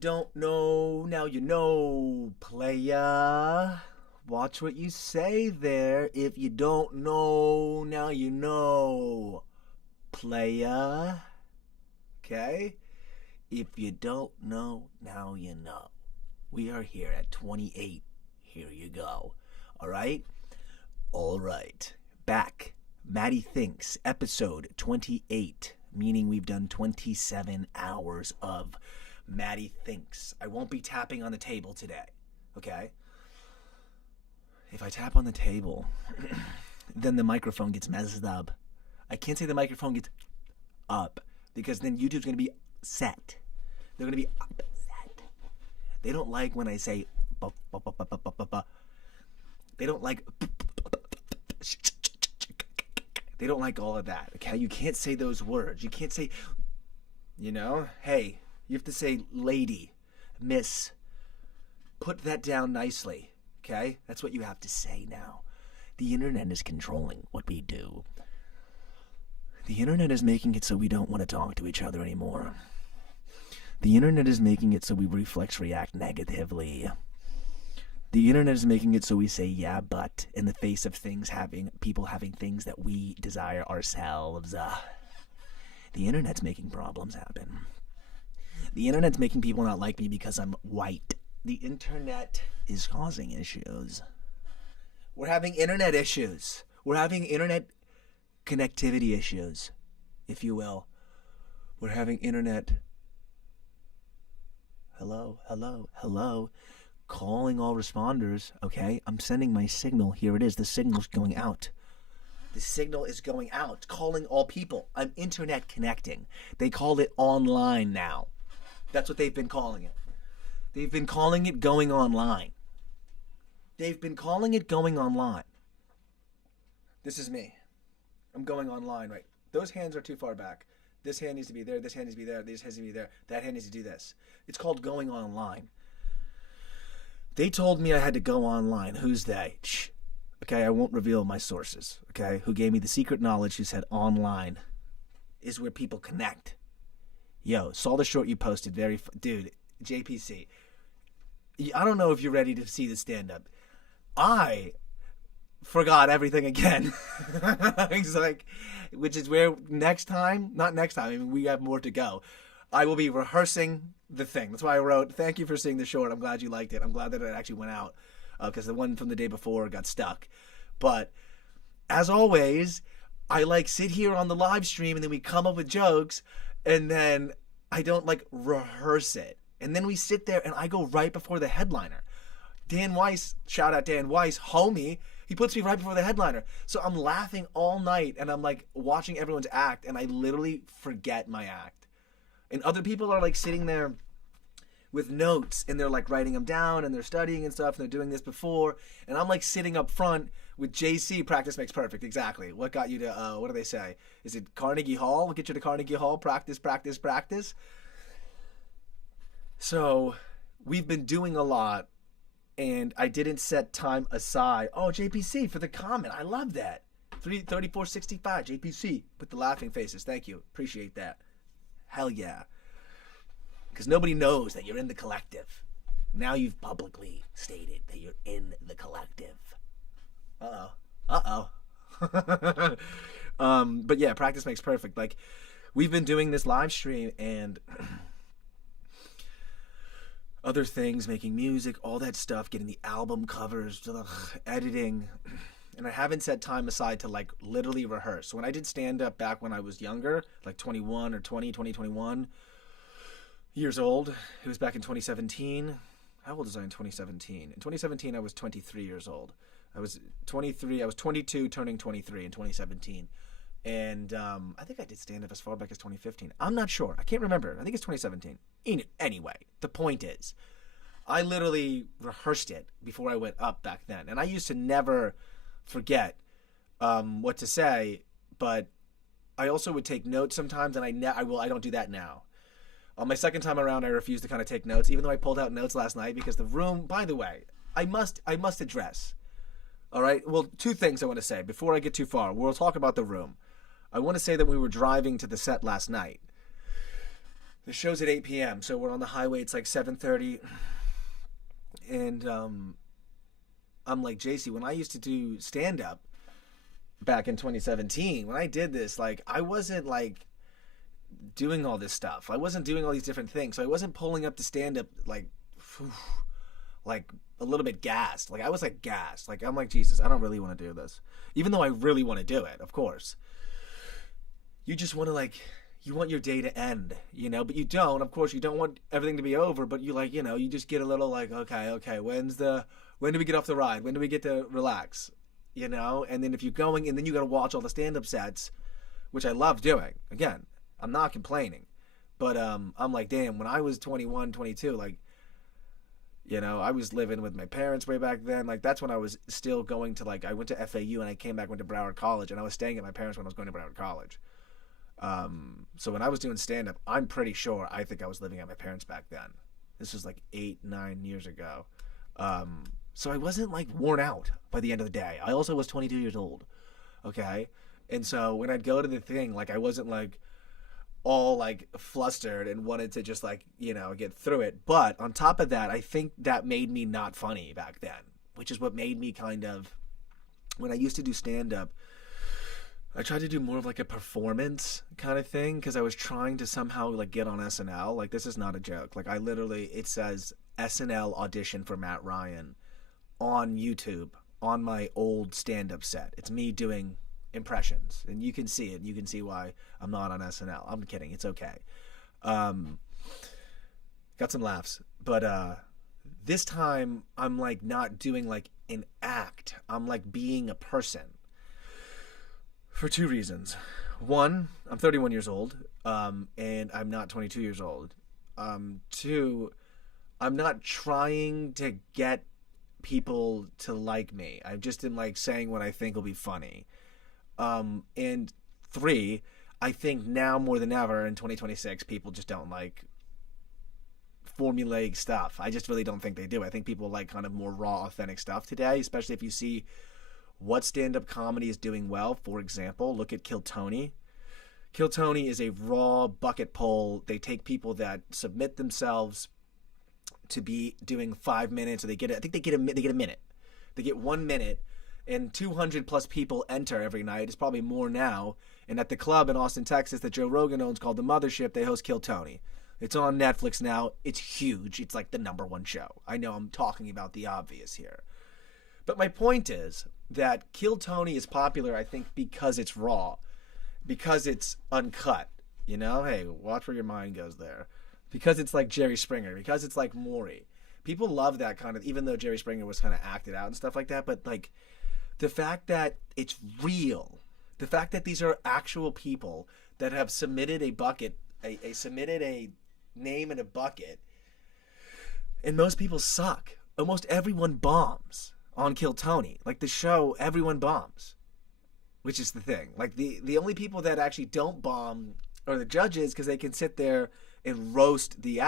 Don't know, now you know, playa. Watch what you say there. If you don't know, now you know, playa. Okay? If you don't know, now you know. We are here at 28. Here you go. All right? All right. Back. Matty Thinks, episode 28, meaning we've done 27 hours of Matty Thinks. I won't be tapping on the table today, okay? If I tap on the table, then the microphone gets messed up. I can't say the microphone gets up because then YouTube's going to be set. They're going to be upset. They don't like when I say they don't like they don't like all of that, okay? You can't say those words. You can't say, hey, you have to say lady, miss. Put that down nicely, okay? That's what you have to say now. The internet is controlling what we do. The internet is making it so we don't want to talk to each other anymore. The internet is making it so we react negatively. The internet is making it so we say yeah, but in the face of people having things that we desire ourselves. The internet's making problems happen. The internet's making people not like me because I'm white. The internet is causing issues. We're having internet issues. We're having internet connectivity issues, if you will. We're having internet. Hello. Calling all responders, okay? I'm sending my signal. Here it is. The signal's going out. The signal is going out. Calling all people. I'm internet connecting. They call it online now. That's what they've been calling it. They've been calling it going online. They've been calling it going online. This is me. I'm going online, right? Those hands are too far back. This hand needs to be there. This hand needs to be there. This hand needs to be there. That hand needs to do this. It's called going online. They told me I had to go online. Who's they? Shh. Okay, I won't reveal my sources. Okay, who gave me the secret knowledge who said online is where people connect. Yo, saw the short you posted. Dude, JPC. I don't know if you're ready to see the stand-up. I forgot everything again. It's like, which is where not next time, I mean, we have more to go. I will be rehearsing the thing. That's why I wrote, thank you for seeing the short. I'm glad you liked it. I'm glad that it actually went out because the one from the day before got stuck. But as always, I sit here on the live stream and then we come up with jokes and then I don't rehearse it. And then we sit there and I go right before the headliner. Dan Weiss, shout out Dan Weiss, homie. He puts me right before the headliner. So I'm laughing all night and I'm watching everyone's act and I literally forget my act. And other people are sitting there with notes and they're writing them down and they're studying and stuff and they're doing this before. And I'm sitting up front with JC, practice makes perfect. Exactly. What got you to, what do they say? Is it Carnegie Hall? We'll get you to Carnegie Hall. Practice. So we've been doing a lot and I didn't set time aside. Oh, JPC for the comment. I love that. 3465 JPC with the laughing faces. Thank you. Appreciate that. Hell yeah. Because nobody knows that you're in the collective. Now you've publicly stated that you're in the collective. Uh-oh. But yeah, practice makes perfect. We've been doing this live stream and other things, making music, all that stuff, getting the album covers, editing. And I haven't set time aside to literally rehearse. So when I did stand up back when I was younger, 21 or 21 years old, it was back in 2017. How old was I in 2017? In 2017, I was 23 years old. I was 22 turning 23 in 2017. And I think I did stand up as far back as 2015. I'm not sure. I can't remember. I think it's 2017. Anyway, the point is, I literally rehearsed it before I went up back then. And I used to never forget what to say, but I also would take notes sometimes, and I don't do that now. On my second time around, I refused to kind of take notes, even though I pulled out notes last night because the room. By the way, I must address. All right. Well, two things I want to say before I get too far. We'll talk about the room. I want to say that we were driving to the set last night, The show's at 8 p.m. So we're on the highway. It's like 7:30, and I'm like, JC, when I used to do stand up back in 2017, when I did this, like, I wasn't like doing all this stuff. I wasn't doing all these different things. So I wasn't pulling up to stand up like, whew, like a little bit gassed. Like I was like gassed. Like I'm like, Jesus, I don't really want to do this. Even though I really want to do it, of course. You just want to like, you want your day to end, you know, but you don't. Of course, you don't want everything to be over, but you like, you know, you just get a little like, okay, when do we get off the ride? When do we get to relax? You know, and then if you're going, and then you got to watch all the stand-up sets, which I love doing. Again, I'm not complaining, but I'm like, damn, when I was 21, 22, like, you know, I was living with my parents way back then. Like, that's when I was still going to, like, I went to FAU and I came back, went to Broward College, and I was staying at my parents when I was going to Broward College. So when I was doing stand-up, I'm pretty sure I think I was living at my parents back then. This was like 8-9 years ago. So I wasn't like worn out by the end of the day. I also was 22 years old. Okay. And so when I'd go to the thing, like I wasn't like all like flustered and wanted to just like, you know, get through it. But on top of that, I think that made me not funny back then, which is what made me kind of, when I used to do stand-up, I tried to do more of like a performance kind of thing because I was trying to somehow like get on SNL. Like this is not a joke. Like I literally, it says SNL audition for Matt Ryan on YouTube on my old stand-up set. It's me doing impressions, and you can see it. You can see why I'm not on SNL. I'm kidding. It's okay. Got some laughs, but this time I'm like not doing like an act. I'm like being a person for two reasons. One, I'm 31 years old, and I'm not 22 years old. Two, I'm not trying to get people to like me. I just am like saying what I think will be funny. And three, I think now more than ever in 2026, people just don't like formulaic stuff. I just really don't think they do. I think people like kind of more raw, authentic stuff today, especially if you see what stand-up comedy is doing well. For example, look at Kill Tony. Kill Tony is a raw bucket pull. They take people that submit themselves to be doing 5 minutes, or they get, I think they get a minute. They get 1 minute, and 200 plus people enter every night. It's probably more now. And at the club in Austin, Texas, that Joe Rogan owns called The Mothership, they host Kill Tony. It's on Netflix now. It's huge. It's like the #1 show. I know I'm talking about the obvious here. But my point is that Kill Tony is popular, I think, because it's raw, because it's uncut. You know, hey, watch where your mind goes there. Because it's like Jerry Springer, because it's like Maury. People love that kind of, even though Jerry Springer was kind of acted out and stuff like that, but like the fact that it's real, the fact that these are actual people that have submitted a bucket, submitted a name in a bucket, and most people suck. Almost everyone bombs on Kill Tony. Like the show, everyone bombs, which is the thing. Like the only people that actually don't bomb are the judges, because they can sit there and roast the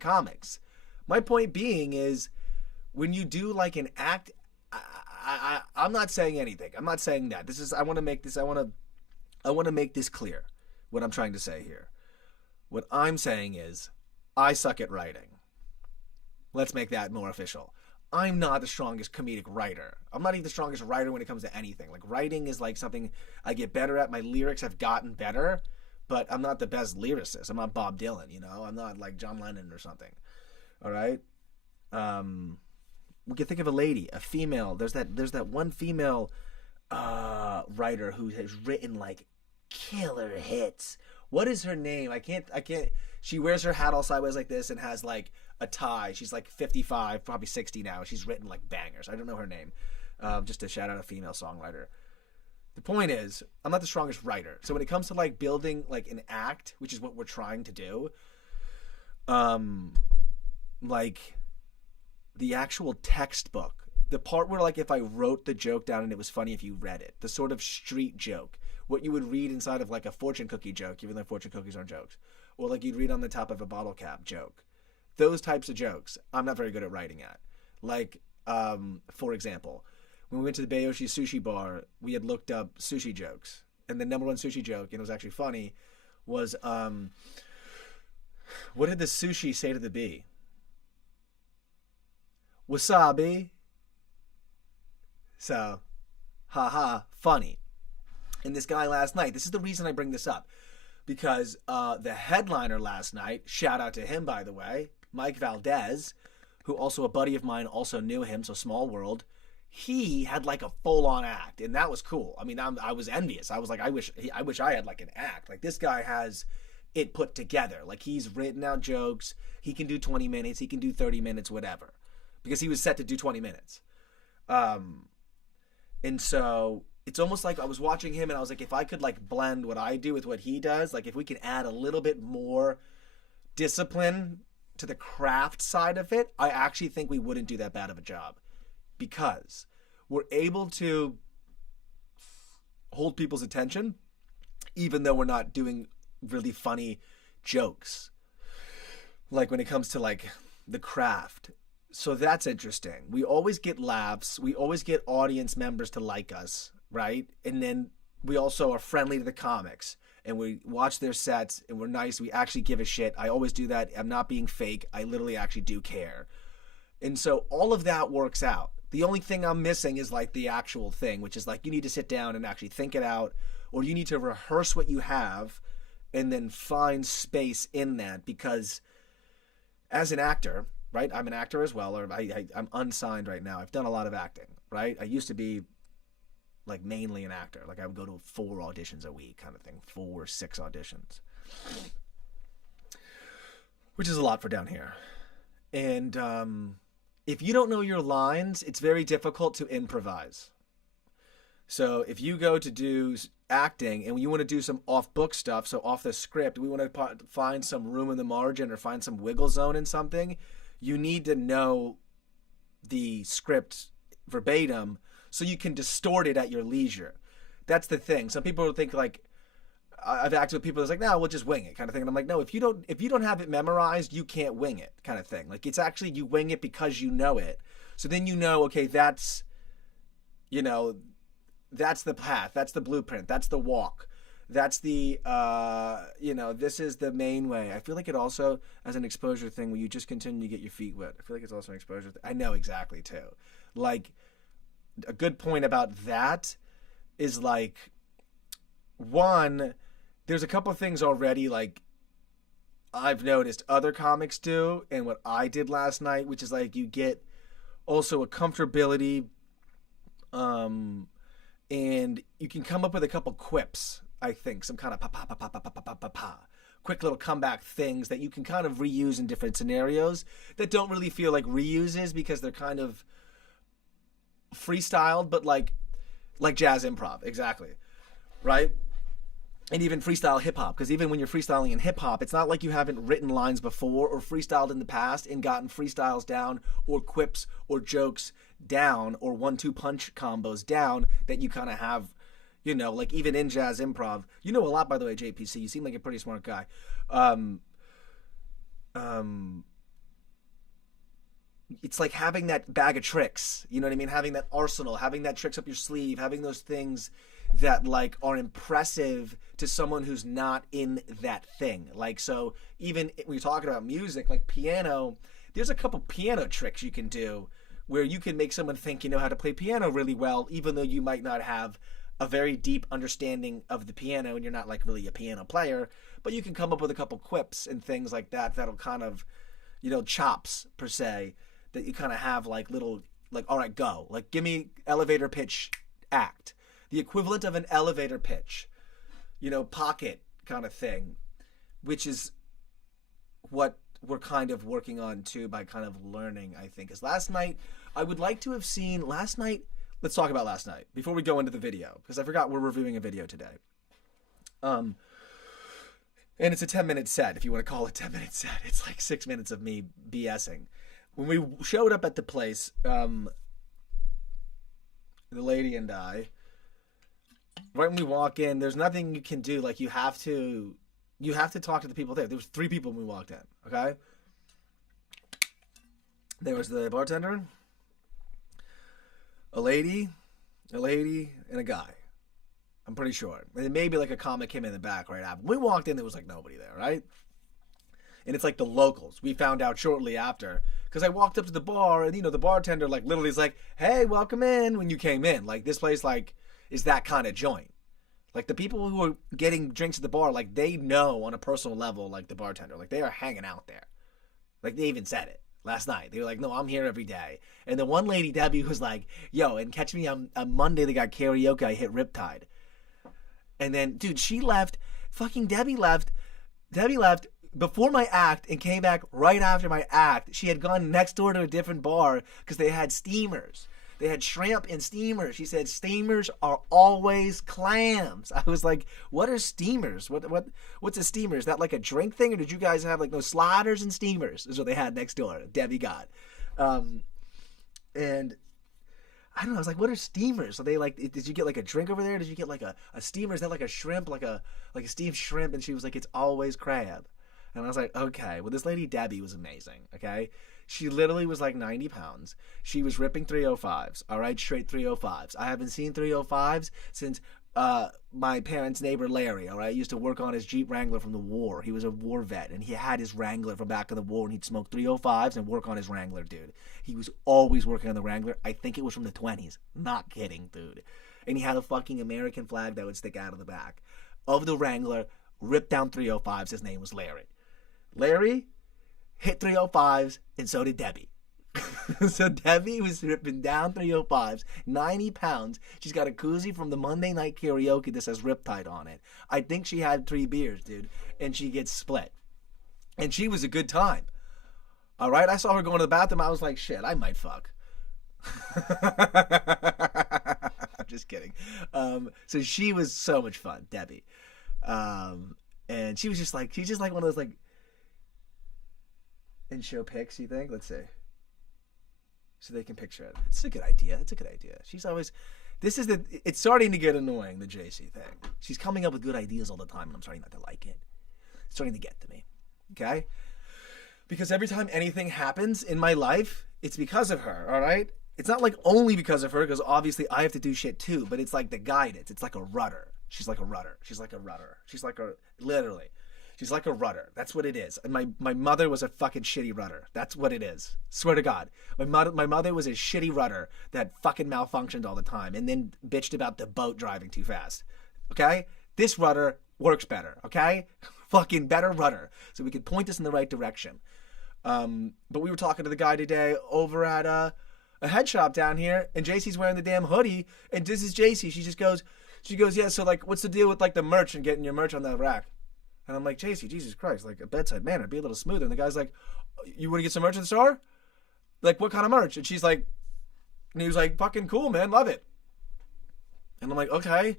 comics. My point being is, when you do like an act, I'm not saying anything. I'm not saying that. I want to make this clear. What I'm trying to say here. What I'm saying is, I suck at writing. Let's make that more official. I'm not the strongest comedic writer. I'm not even the strongest writer when it comes to anything. Like writing is like something I get better at. My lyrics have gotten better. But I'm not the best lyricist. I'm not Bob Dylan, you know? I'm not like John Lennon or something. All right? We can think of a lady, a female. There's that one female writer who has written like killer hits. What is her name? I can't. She wears her hat all sideways like this and has like a tie. She's like 55, probably 60 now. She's written like bangers. I don't know her name. Just to shout out a female songwriter. The point is, I'm not the strongest writer. So when it comes to like building like an act, which is what we're trying to do, like the actual textbook, the part where like if I wrote the joke down and it was funny if you read it, the sort of street joke, what you would read inside of like a fortune cookie joke, even though fortune cookies aren't jokes, or like you'd read on the top of a bottle cap joke. Those types of jokes, I'm not very good at writing at. Like, for example, when we went to the Bayoshi sushi bar, we had looked up sushi jokes. And the #1 sushi joke, and it was actually funny, was What did the sushi say to the bee? Wasabi. So, haha, funny. And this guy last night, this is the reason I bring this up. Because the headliner last night, shout out to him, by the way, Mike Valdez, who also a buddy of mine also knew him, so small world. He had like a full-on act, and that was cool. I mean, I was envious. I was like, I wish I had like an act. Like, this guy has it put together. Like, he's written out jokes. He can do 20 minutes. He can do 30 minutes, whatever. Because he was set to do 20 minutes. And so it's almost like I was watching him and I was like, if I could like blend what I do with what he does, like if we can add a little bit more discipline to the craft side of it, I actually think we wouldn't do that bad of a job, because we're able to hold people's attention even though we're not doing really funny jokes, like when it comes to like the craft. So that's interesting. We always get laughs. We always get audience members to like us, right? And then we also are friendly to the comics, and we watch their sets, and we're nice. We actually give a shit. I always do that. I'm not being fake. I literally actually do care. And so all of that works out. The only thing I'm missing is like the actual thing, which is like you need to sit down and actually think it out, or you need to rehearse what you have and then find space in that. Because as an actor, right, I'm an actor as well, or I'm unsigned right now. I've done a lot of acting, right? I used to be like mainly an actor. Like I would go to 4 auditions a week kind of thing, 4 or 6 auditions, which is a lot for down here. And if you don't know your lines, it's very difficult to improvise. So if you go to do acting and you want to do some off-book stuff, so off the script, we want to find some room in the margin or find some wiggle zone in something, you need to know the script verbatim so you can distort it at your leisure. That's the thing. Some people think like, I've acted with people that's like, no, we'll just wing it kind of thing. And I'm like, no, if you don't have it memorized, you can't wing it kind of thing. Like, it's actually, you wing it because you know it. So then you know, okay, that's, you know, that's the path, that's the blueprint, that's the walk, that's the, you know, this is the main way. I feel like it also, as an exposure thing, where you just continue to get your feet wet. I feel like it's also an exposure thing. I know exactly, too. Like, a good point about that is, like, one, there's a couple of things already, like, I've noticed other comics do, and what I did last night, which is, like, you get also a comfortability, and you can come up with a couple quips, I think, some kind of pa-pa-pa-pa-pa-pa-pa-pa-pa, quick little comeback things that you can kind of reuse in different scenarios that don't really feel like reuses because they're kind of freestyled, but like jazz improv, exactly, right? And even freestyle hip-hop, because even when you're freestyling in hip-hop, it's not like you haven't written lines before or freestyled in the past and gotten freestyles down or quips or jokes down or 1-2 punch combos down that you kind of have, you know, like even in jazz improv. You know a lot, by the way, JPC. You seem like a pretty smart guy. It's like having that bag of tricks, you know what I mean? Having that arsenal, having that tricks up your sleeve, having those things that like are impressive to someone who's not in that thing. Like, so even when you're talking about music, like piano, there's a couple piano tricks you can do where you can make someone think you know how to play piano really well, even though you might not have a very deep understanding of the piano and you're not like really a piano player, but you can come up with a couple quips and things like that that'll kind of, you know, chops per se, that you kind of have like little, like, all right, go. Like, give me elevator pitch act. The equivalent of an elevator pitch, you know, pocket kind of thing, which is what we're kind of working on too by kind of learning, I think. Is last night, I would like to have seen last night. Let's talk about last night before we go into the video, because I forgot we're reviewing a video today. And it's a 10-minute set, if you want to call it a 10-minute set. It's like 6 minutes of me BSing. When we showed up at the place, the lady and I, right when we walk in, there's nothing you can do. Like, you have to talk to the people there. There was 3 people when we walked in, okay? There was the bartender, a lady, and a guy. I'm pretty sure. And maybe like a comic came in the back right after. When we walked in, there was like nobody there, right? And it's like the locals. We found out shortly after. Because I walked up to the bar, and, you know, the bartender, like, literally is like, hey, welcome in when you came in. Like, this place, like, is that kind of joint. Like, the people who are getting drinks at the bar, like, they know on a personal level, like, the bartender. Like, they are hanging out there. Like, they even said it last night. They were like, no, I'm here every day. And the one lady, Debbie, was like, yo, and catch me on Monday, they got karaoke. I hit Riptide. And then, dude, she left. Fucking Debbie left. Debbie left before my act and came back right after my act. She had gone next door to a different bar because they had steamers. They had shrimp and steamers. She said, steamers are always clams. I was like, what are steamers? What's a steamer? Is that like a drink thing? Or did you guys have like no sliders and steamers? Is what they had next door. Debbie got. And I don't know. I was like, what are steamers? So they like, did you get like a drink over there? Did you get like a steamer? Is that like a shrimp, like a steamed shrimp? And she was like, it's always crab. And I was like, okay. Well, this lady, Debbie, was amazing, okay? She literally was like 90 pounds. She was ripping 305s, all right? Straight 305s. I haven't seen 305s since my parents' neighbor, Larry, all right? Used to work on his Jeep Wrangler from the war. He was a war vet, and he had his Wrangler from back in the war, and he'd smoke 305s and work on his Wrangler, dude. He was always working on the Wrangler. I think it was from the 20s. Not kidding, dude. And he had a fucking American flag that would stick out of the back of the Wrangler, ripped down 305s. His name was Larry. Larry hit 305s, and so did Debbie. So Debbie was ripping down 305s, 90 pounds. She's got a koozie from the Monday night karaoke that says Riptide on it. I think she had 3 beers, dude, and she gets split. And she was a good time. All right, I saw her going to the bathroom. I was like, shit, I might fuck. I'm just kidding. So she was so much fun, Debbie. And she's just like one of those like, and show pics, you think? Let's see. So they can picture it. It's a good idea. She's always, it's starting to get annoying, the JC thing. She's coming up with good ideas all the time, and I'm starting not to like it. It's starting to get to me. Okay? Because every time anything happens in my life, it's because of her, all right? It's not like only because of her, because obviously I have to do shit too, but it's like the guidance. It's like a rudder. She's like a rudder. Literally. She's like a rudder. That's what it is. And my mother was a fucking shitty rudder. That's what it is. Swear to God. My mother was a shitty rudder that fucking malfunctioned all the time and then bitched about the boat driving too fast. Okay? This rudder works better. Okay? Fucking better rudder. So we could point us in the right direction. But we were talking to the guy today over at a head shop down here, and JC's wearing the damn hoodie, and this is JC. She goes, yeah, so like, what's the deal with like the merch and getting your merch on that rack? And I'm like, JC, Jesus Christ, like a bedside manner, be a little smoother. And the guy's like, you want to get some merch at the store? Like, what kind of merch? And she's like, and he was like, fucking cool, man, love it. And I'm like, okay.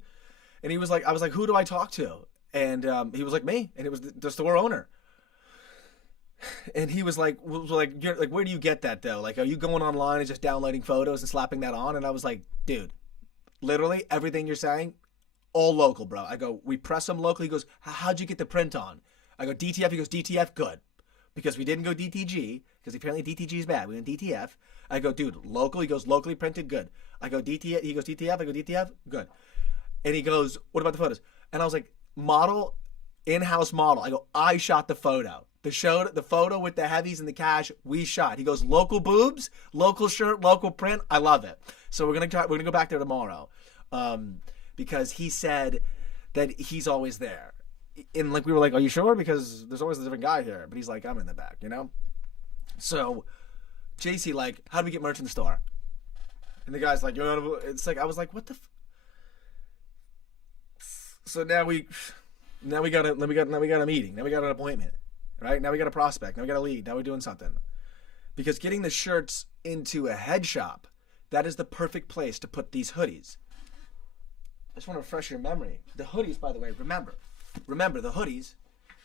And he was like, I was like, who do I talk to? And he was like, me. And it was the store owner. And he was like, you're like, where do you get that though? Like, are you going online and just downloading photos and slapping that on? And I was like, dude, literally everything you're saying, all local, bro. I go, we press them locally. He goes, how'd you get the print on? I go, DTF. He goes, DTF, good. Because we didn't go DTG, because apparently DTG is bad. We went DTF. I go, dude, local. He goes, locally printed, good. I go, DTF. He goes, DTF. I go, DTF, good. And he goes, what about the photos? And I was like, model, in-house model. I go, I shot the photo. The photo with the heavies and the cash, we shot. He goes, local boobs, local shirt, local print. I love it. So we're gonna go back there tomorrow. Because he said that he's always there. And like we were like, are you sure? Because there's always a different guy here. But he's like, I'm in the back, you know? So JC like, how do we get merch in the store? And the guy's like, it's like, I was like, what the So now we got a meeting. Now we got an appointment. Right? Now we got a prospect. Now we got a lead. Now we're doing something. Because getting the shirts into a head shop, that is the perfect place to put these hoodies. I just want to refresh your memory. The hoodies, by the way, remember the hoodies,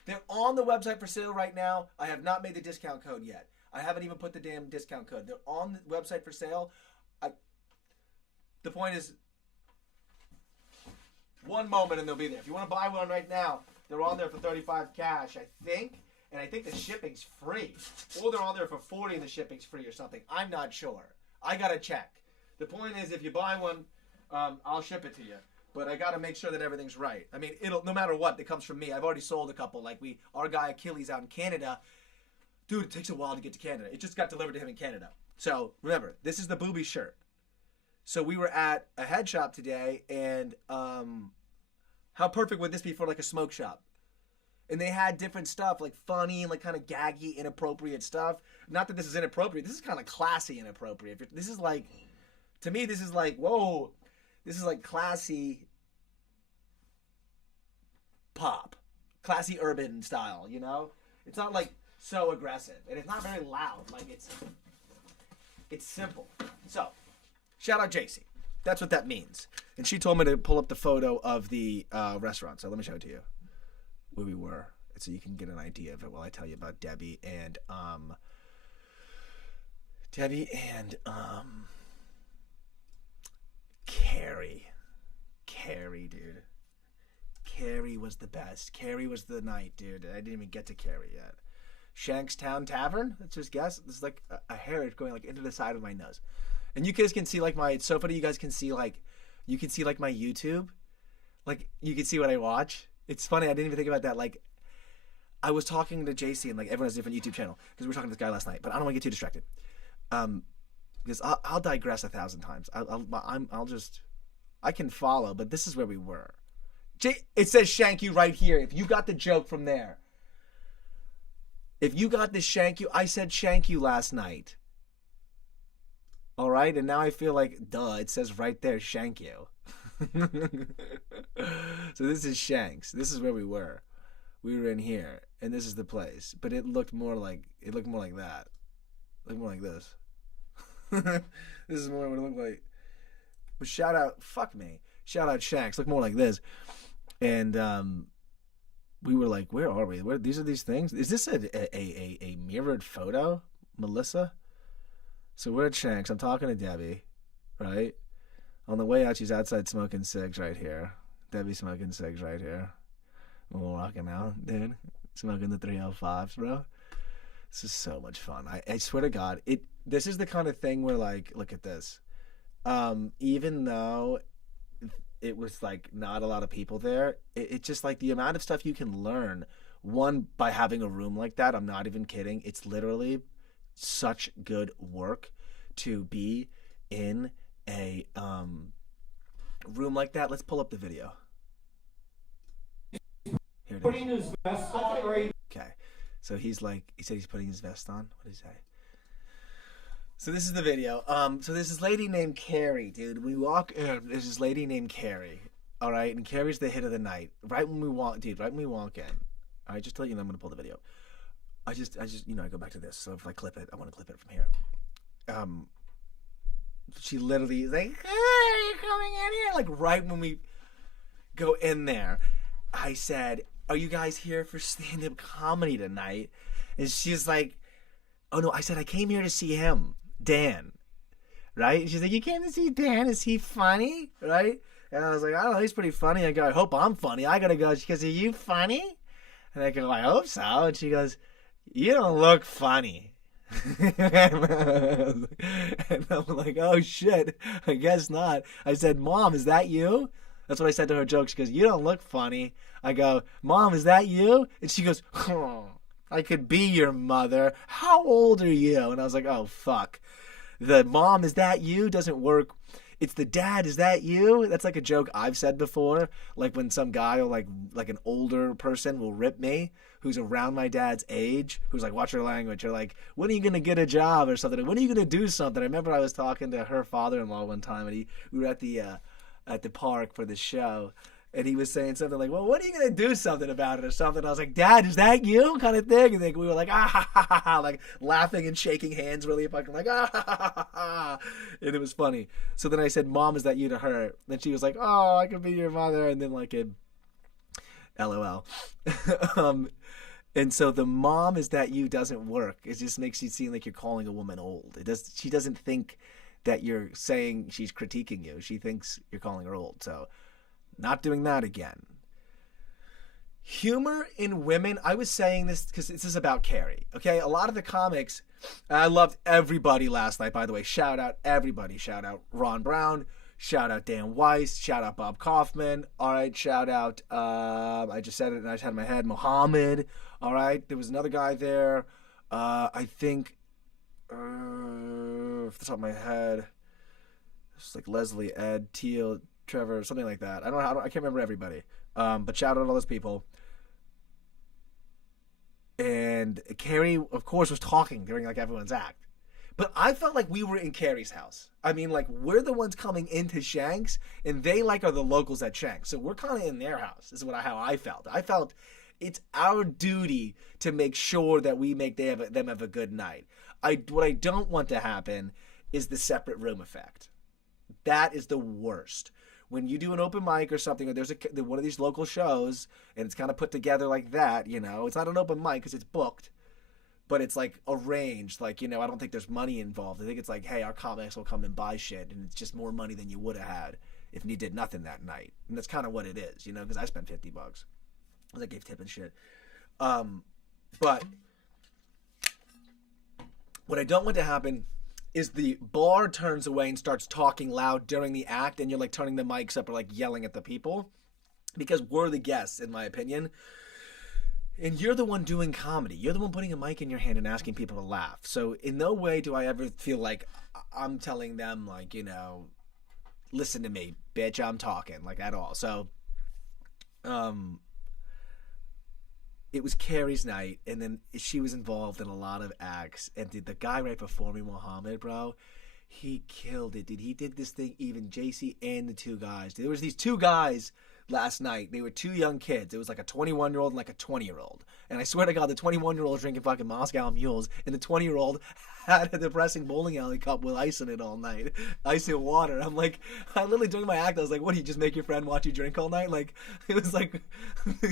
they're on the website for sale right now. I have not made the discount code yet. I haven't even put the damn discount code. They're on the website for sale. The point is, one moment and they'll be there. If you want to buy one right now, they're on there for $35 cash, I think. And I think the shipping's free. Or they're on there for $40 and the shipping's free or something. I'm not sure. I got to check. The point is, if you buy one, I'll ship it to you. But I got to make sure that everything's right. I mean, it'll no matter what, it comes from me. I've already sold a couple. Like our guy Achilles out in Canada, dude, it takes a while to get to Canada. It just got delivered to him in Canada. So remember, this is the booby shirt. So we were at a head shop today, and how perfect would this be for like a smoke shop? And they had different stuff, like funny and like kind of gaggy, inappropriate stuff. Not that this is inappropriate. This is kind of classy inappropriate. This is like, to me, this is like, whoa, this is like classy pop, classy urban style, you know? It's not like so aggressive, and it's not very loud. Like it's simple. So, shout out JC. That's what that means. And she told me to pull up the photo of the restaurant. So let me show it to you. Where we were, so you can get an idea of it while I tell you about Debbie and Carrie. Carrie, dude. Carrie was the best. Carrie was the night, dude. I didn't even get to Carrie yet. Shanks Town Tavern. Let's just guess. This is like a hair going like into the side of my nose. And you guys can see like my. It's so funny. You guys can see like, you can see like my YouTube. Like you can see what I watch. It's funny, I didn't even think about that. Like, I was talking to JC, and like everyone has a different YouTube channel because we were talking to this guy last night. But I don't want to get too distracted, because I'll digress 1,000 times. I can follow, but this is where we were. It says shank you right here. If you got the joke from there, if you got the shank you, I said shank you last night. All right, and now I feel like duh. It says right there, shank you. So this is Shanks. This is where we were. We were in here, and this is the place. But it looked more like that. It looked more like this. This is more what it looked like. But shout out, fuck me. Shout out Shanks. Look more like this. And we were like, where are we? Where these are these things? Is this a mirrored photo, Melissa? So we're at Shanks. I'm talking to Debbie, right? On the way out, she's outside smoking cigs right here. Debbie smoking cigs right here. We're walking out, dude. Smoking the 305s, bro. This is so much fun. I swear to God, this is the kind of thing where, like, look at this. Even though it was, like, not a lot of people there, it's just, like, the amount of stuff you can learn, one, by having a room like that. I'm not even kidding. It's literally such good work to be in a room like that. Let's pull up the video. Here it Putting his vest on, right? Okay, so he said he's putting his vest on. What did he say? So this is the video. So there's this lady named Carrie, dude. We walk in. There's this lady named Carrie. All right, and Carrie's the hit of the night. Right when we walk, dude. Right when we walk in. All right, just to let you know, I'm gonna pull the video. I just, I go back to this. So if I clip it, I want to clip it from here. She literally is like, hey, are you coming in here? Like right when we go in there, I said, are you guys here for stand-up comedy tonight? And she's like, oh no, I said, I came here to see him, Dan. Right? And she's like, you came to see Dan? Is he funny? Right? And I was like, I don't know, he's pretty funny. I go, I hope I'm funny. I gotta go. She goes, are you funny? And I go, I hope so. And she goes, you don't look funny. And I'm like, oh shit, I guess not. I said, Mom, is that you? That's what I said to her joke. She goes, you don't look funny. I go, Mom, is that you? And she goes, oh, I could be your mother. How old are you? And I was like, oh fuck. The Mom, is that you doesn't work. It's the Dad, is that you? That's like a joke I've said before. Like when some guy or like an older person will rip me, who's around my dad's age, who's like, watch your language, or like, when are you going to get a job or something? When are you going to do something? I remember I was talking to her father-in-law one time, and we were at the park for the show, and he was saying something like, well, when are you going to do something about it or something? I was like, Dad, is that you? Kind of thing. And then we were like, ah, ha, ha, ha, ha, like laughing and shaking hands really fucking like, ah, ha, ha, ha, ha. And it was funny. So then I said, Mom, is that you to her? Then she was like, oh, I could be your mother. And then like a LOL. And so the Mom, is that you doesn't work. It just makes you seem like you're calling a woman old. She doesn't think that you're saying she's critiquing you. She thinks you're calling her old. So not doing that again. Humor in women. I was saying this because this is about Carrie. Okay, a lot of the comics. I loved everybody last night, by the way. Shout out everybody. Shout out Ron Brown. Shout out Dan Weiss. Shout out Bob Kaufman. All right. Shout out, I just said it and I just had it in my head, Mohammed. All right. There was another guy there. I think, off the top of my head, it's like Leslie, Ed, Teal, Trevor, something like that. I can't remember everybody. But shout out all those people. And Carrie, of course, was talking during like everyone's act. But I felt like we were in Carrie's house. I mean, like, we're the ones coming into Shanks, and they, like, are the locals at Shanks. So we're kind of in their house, is how I felt. I felt it's our duty to make sure that we make them have a good night. What I don't want to happen is the separate room effect. That is the worst. When you do an open mic or something, or there's one of these local shows, and it's kind of put together like that, you know, it's not an open mic because it's booked. But it's like arranged, like, you know, I don't think there's money involved. I think it's like, hey, our comics will come and buy shit, and it's just more money than you would have had if you did nothing that night. And that's kind of what it is, you know, because I spent $50 because I gave tip and shit. But what I don't want to happen is the bar turns away and starts talking loud during the act, and you're like turning the mics up or like yelling at the people, because we're the guests, in my opinion. And you're the one doing comedy. You're the one putting a mic in your hand and asking people to laugh. So in no way do I ever feel like I'm telling them, like, you know, listen to me, bitch, I'm talking, like, at all. So it was Carrie's night, and then she was involved in a lot of acts. And the guy right before me, Mohammed, bro, he killed it, dude. He did this thing, even JC and the two guys. There was these two guys last night. They were two young kids. It was like a 21-year-old and like a 20-year-old. And I swear to God, the 21-year-old was drinking fucking Moscow Mules, and the 20-year-old had a depressing bowling alley cup with ice in it all night. Ice and water. I'm like, I literally during my act, I was like, what, do you just make your friend watch you drink all night? Like, it was like,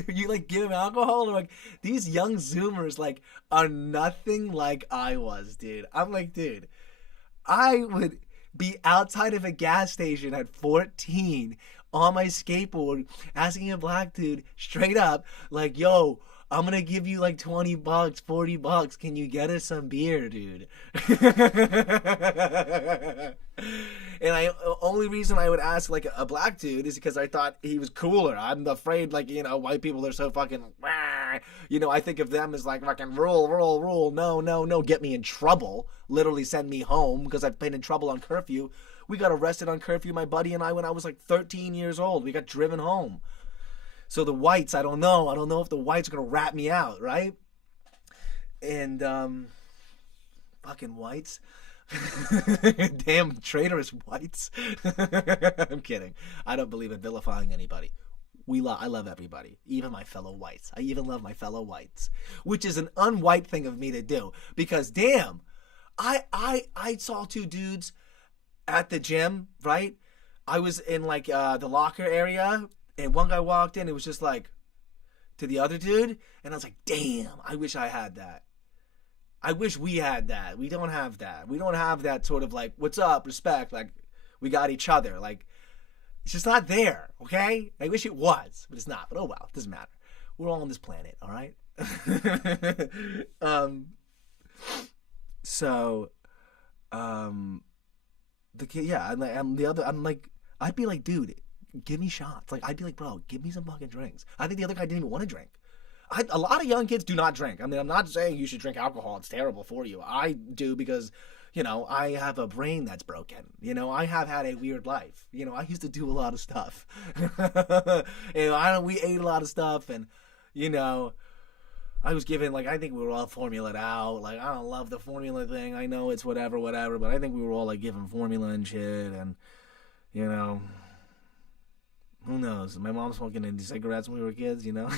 you like give him alcohol? And I'm like, these young Zoomers like are nothing like I was, dude. I'm like, dude, I would be outside of a gas station at 14 on my skateboard asking a black dude straight up, like, yo, I'm gonna give you like $20, $40. Can you get us some beer, dude? And only reason I would ask like a black dude is because I thought he was cooler. I'm afraid, like, you know, white people are so fucking, you know, I think of them as like fucking rule. No, get me in trouble. Literally send me home because I've been in trouble on curfew. We got arrested on curfew, my buddy and I, when I was like 13 years old. We got driven home. So the whites, I don't know. I don't know if the whites are going to rat me out, right? And, fucking whites. Damn traitorous whites. I'm kidding. I don't believe in vilifying anybody. I love everybody, even my fellow whites. I even love my fellow whites, which is an unwhite thing of me to do, because damn, I saw two dudes at the gym, right? I was in like the locker area, and one guy walked in. It was just like to the other dude, and I was like, damn, I wish I had that. I wish we had that. We don't have that. We don't have that sort of like, what's up, respect, like we got each other. Like, it's just not there, okay? I wish it was, but it's not. But oh well, it doesn't matter. We're all on this planet, all right? The kid, yeah, I'm like, I'd be like, dude, give me shots. Like, I'd be like, bro, give me some fucking drinks. I think the other guy didn't even want to drink. A lot of young kids do not drink. I mean, I'm not saying you should drink alcohol. It's terrible for you. I do because, you know, I have a brain that's broken. You know, I have had a weird life. You know, I used to do a lot of stuff. We ate a lot of stuff, and, you know, I was given, like, I think we were all formulaed out. Like, I don't love the formula thing. I know it's whatever, but I think we were all, like, given formula and shit, and, you know, who knows? My mom smoking any cigarettes when we were kids, you know?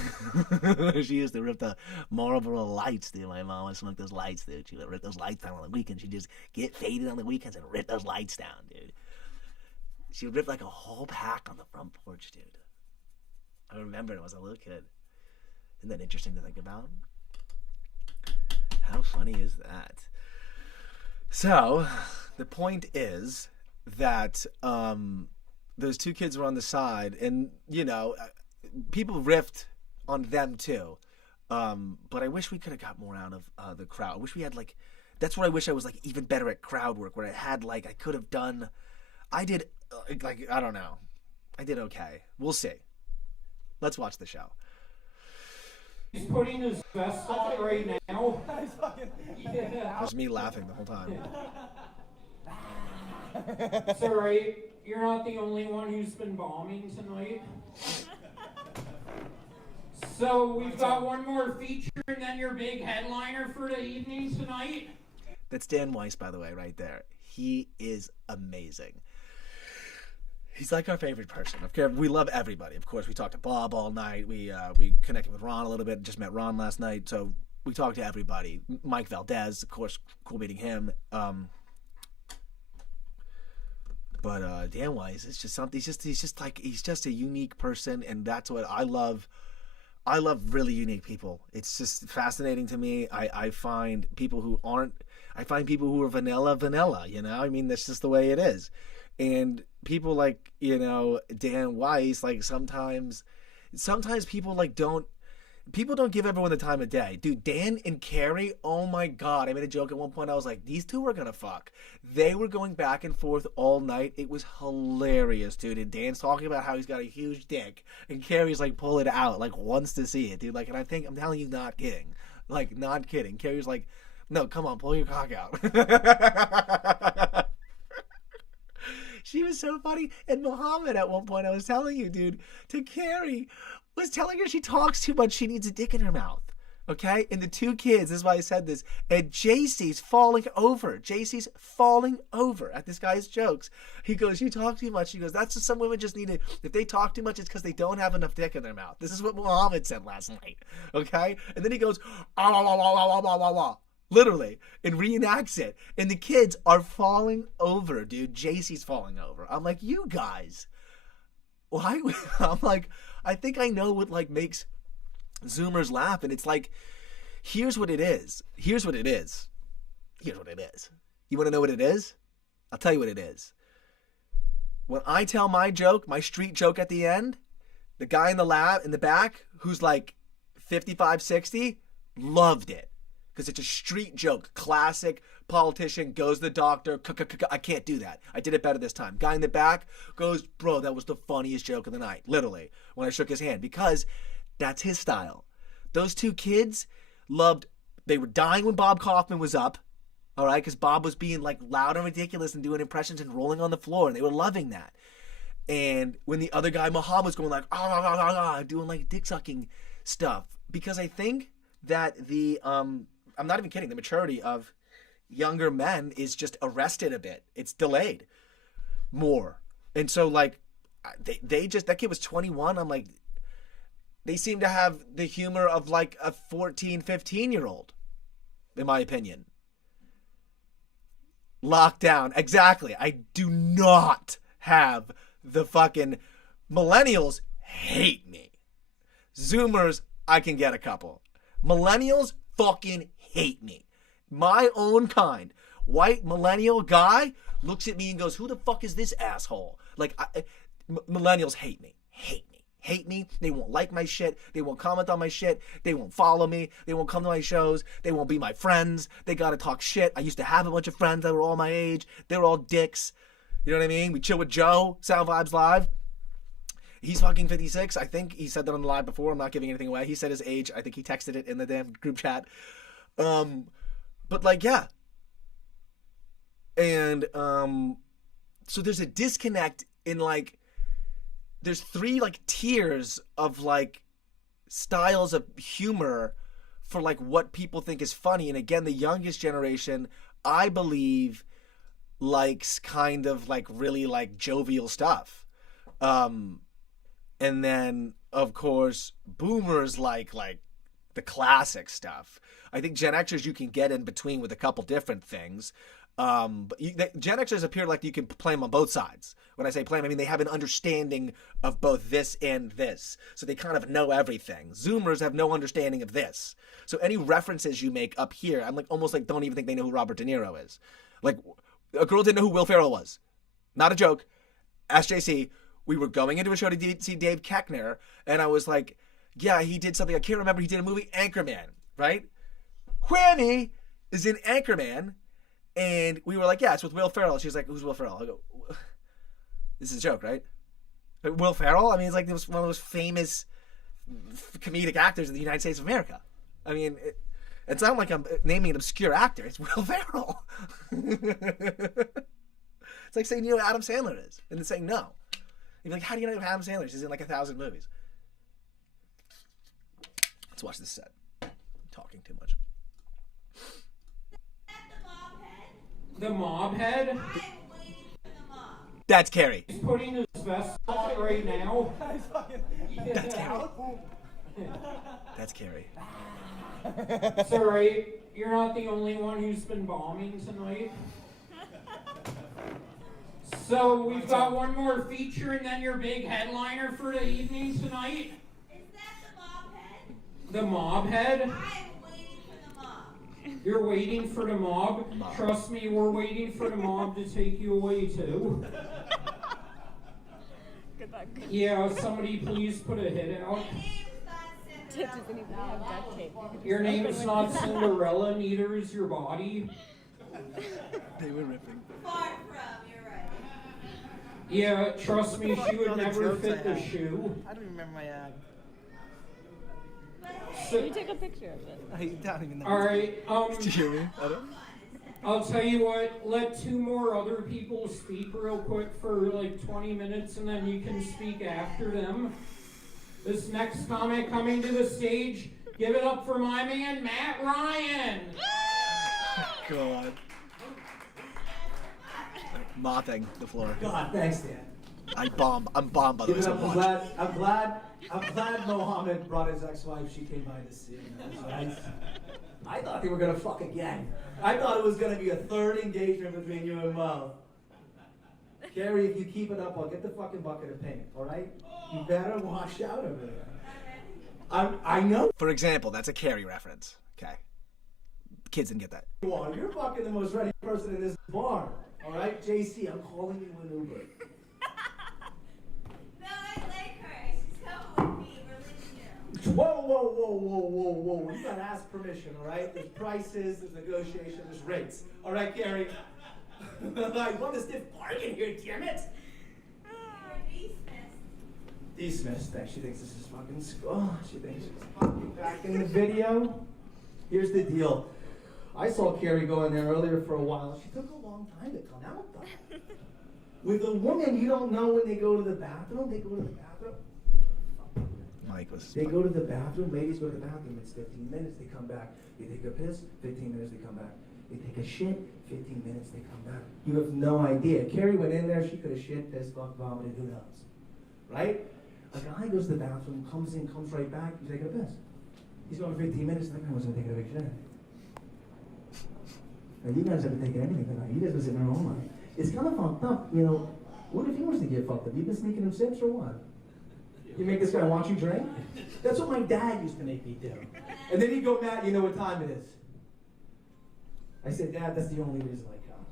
She used to rip the Marlboro Lights, dude. My mom would smoke those lights, dude. She would rip those lights down on the weekends. She'd just get faded on the weekends and rip those lights down, dude. She would rip, like, a whole pack on the front porch, dude. I remember it when I was a little kid. Isn't that interesting to think about? How funny is that? So, the point is that those two kids were on the side, and, you know, people riffed on them too. But I wish we could have got more out of the crowd. I wish we had, like, that's where I wish I was, like, even better at crowd work, where I had, like, I did like, I don't know. I did okay. We'll see. Let's watch the show. He's putting his vest on right now. There's me laughing the whole time. It's alright. You're not the only one who's been bombing tonight. So we've got one more feature and then your big headliner for the evening tonight. That's Dan Weiss, by the way, right there. He is amazing. He's like our favorite person. We love everybody. Of course, we talked to Bob all night. We connected with Ron a little bit. Just met Ron last night. So we talked to everybody. Mike Valdez, of course, cool meeting him. But Dan Weiss is just something. He's just a unique person, and that's what I love. I love really unique people. It's just fascinating to me. I find people who aren't. I find people who are vanilla. You know, I mean, that's just the way it is. And people like, you know, Dan Weiss, like sometimes people like don't give everyone the time of day. Dude, Dan and Carrie, oh my God. I made a joke at one point. I was like, these two are gonna fuck. They were going back and forth all night. It was hilarious, dude. And Dan's talking about how he's got a huge dick. And Carrie's like, pull it out, like wants to see it, dude. Like, and I'm telling you, not kidding. Like, not kidding. Carrie's like, no, come on, pull your cock out. She was so funny. And Muhammad, at one point, I was telling you, dude, to Carrie, was telling her she talks too much. She needs a dick in her mouth. Okay? And the two kids, this is why I said this. And JC's falling over. JC's falling over at this guy's jokes. He goes, you talk too much. She goes, that's just some women just need to, if they talk too much, it's because they don't have enough dick in their mouth. This is what Muhammad said last night. Okay? And then he goes, ah, la, la, la, la, la, la, la. Literally, and reenacts it. And the kids are falling over, dude. JC's falling over. I'm like, you guys, why? I'm like, I think I know what like makes Zoomers laugh. And it's like, here's what it is. Here's what it is. Here's what it is. You want to know what it is? I'll tell you what it is. When I tell my joke, my street joke at the end, the guy in the back, who's like 55, 60, loved it. Because it's a street joke. Classic politician goes to the doctor. I can't do that. I did it better this time. Guy in the back goes, bro, that was the funniest joke of the night. Literally, when I shook his hand. Because that's his style. Those two kids they were dying when Bob Kaufman was up. All right? Because Bob was being like loud and ridiculous and doing impressions and rolling on the floor. And they were loving that. And when the other guy, Muhammad, was going like, doing like dick sucking stuff. Because I think that I'm not even kidding. The maturity of younger men is just arrested a bit. It's delayed more. And so like they just, that kid was 21. I'm like, they seem to have the humor of like a 14, 15-year-old, in my opinion. Lockdown. Exactly. I do not have the fucking millennials hate me. Zoomers, I can get a couple. Millennials fucking hate me. My own kind. White millennial guy looks at me and goes, who the fuck is this asshole? Like, millennials hate me. Hate me. They won't like my shit. They won't comment on my shit. They won't follow me. They won't come to my shows. They won't be my friends. They gotta talk shit. I used to have a bunch of friends that were all my age. They were all dicks. You know what I mean? We chill with Joe, Sound Vibes Live. He's fucking 56. I think he said that on the live before. I'm not giving anything away. He said his age. I think he texted it in the damn group chat. But like, yeah. And so there's a disconnect in like, there's three like tiers of like styles of humor for like what people think is funny. And again, the youngest generation, I believe, likes kind of like really like jovial stuff. And then of course boomers like the classic stuff. I think Gen Xers you can get in between with a couple different things. But Gen Xers appear like you can play them on both sides. When I say play them, I mean they have an understanding of both this and this. So they kind of know everything. Zoomers have no understanding of this. So any references you make up here, I'm like almost like don't even think they know who Robert De Niro is. Like a girl didn't know who Will Ferrell was. Not a joke. Ask JC. We were going into a show to see Dave Koechner, and I was like, yeah, he did something. I can't remember. He did a movie, Anchorman, right? Whammy is in Anchorman. And we were like, yeah, it's with Will Ferrell. She's like, who's Will Ferrell? I go, This is a joke, right? Will Ferrell? I mean, it's like one of those famous comedic actors in the United States of America. I mean, it's not like I'm naming an obscure actor. It's Will Ferrell. It's like saying, you know who Adam Sandler is, and then saying no. You're like, how do you know who Adam Sandler is? He's in like 1,000 movies. Let's watch this set. I'm talking too much. The mob head? I'm waiting for the mob. That's Carrie. He's putting his vest on right now. That's Carrie. That's Carrie. It's alright. You're not the only one who's been bombing tonight. So we've got one more feature and then your big headliner for the evening tonight. Is that the mob head? The mob head? I'm waiting for the mob. You're waiting for the mob? Trust me, we're waiting for the mob to take you away too. Good luck. Yeah, somebody please put a hit out. My name's not Tape Cinderella. doesn't even have duct tape. You could Your just name open is with not the- Cinderella, neither is your body. They were ripping. Far from, you're right. Yeah, trust me, she would all the never jokes fit I the have? shoe. I don't even remember my ad. But You hey, take a picture of it. I don't even know. Alright, Did you hear me? I don't. I'll tell you what, let two more other people speak real quick for like 20 minutes and then you can speak after them. This next comic coming to the stage, give it up for my man, Matt Ryan. God. Mopping the floor. God, thanks, Dan. I'm bombed by the way. Give it So up. watch. I'm glad Mohammed brought his ex-wife. She came by to see him. That was nice. I thought they were gonna fuck again. I thought it was gonna be a third engagement between you and Mo. Gary, if you keep it up, I'll get the fucking bucket of paint. All right? You better wash out over there. I know For example, that's a Carrie reference. Okay. Kids didn't get that. you are. You're fucking the most ready person in this bar. All right, JC, I'm calling you an Uber. no, I like her. She's coming with me. We're leaving you. Whoa. You gotta ask permission, all right? There's prices, there's negotiation, there's rates. All right, Gary? I want a stiff bargain here, damn it! You're dismissed. Dismissed. She thinks this is fucking school. She thinks she's fucking back in the video. Here's the deal. I saw Carrie go in there earlier for a while. She took a long time to come out, though. With a woman, you don't know when they go to the bathroom. They go to the bathroom. Mike was. They go to the bathroom. Ladies go to the bathroom. It's 15 minutes. They come back. They take a piss. 15 minutes. They come back. They take a shit. 15 minutes. They come back. You have no idea. Carrie went in there. She could have shit, pissed, fucked, vomited. Who knows? Right? A guy goes to the bathroom, comes in, comes right back. He's taking a piss. He's going 15 minutes. That guy wasn't taking a big shit. Now, you guys haven't taken anything tonight. You guys been sitting there all night. It's kind of fucked up, you know. What if he was to get fucked up? You been sneaking him sips or what? You make this guy watch you drink? That's what my dad used to make me do. And then he'd go, Matt, you know what time it is? I said, Dad, that's the only reason I come.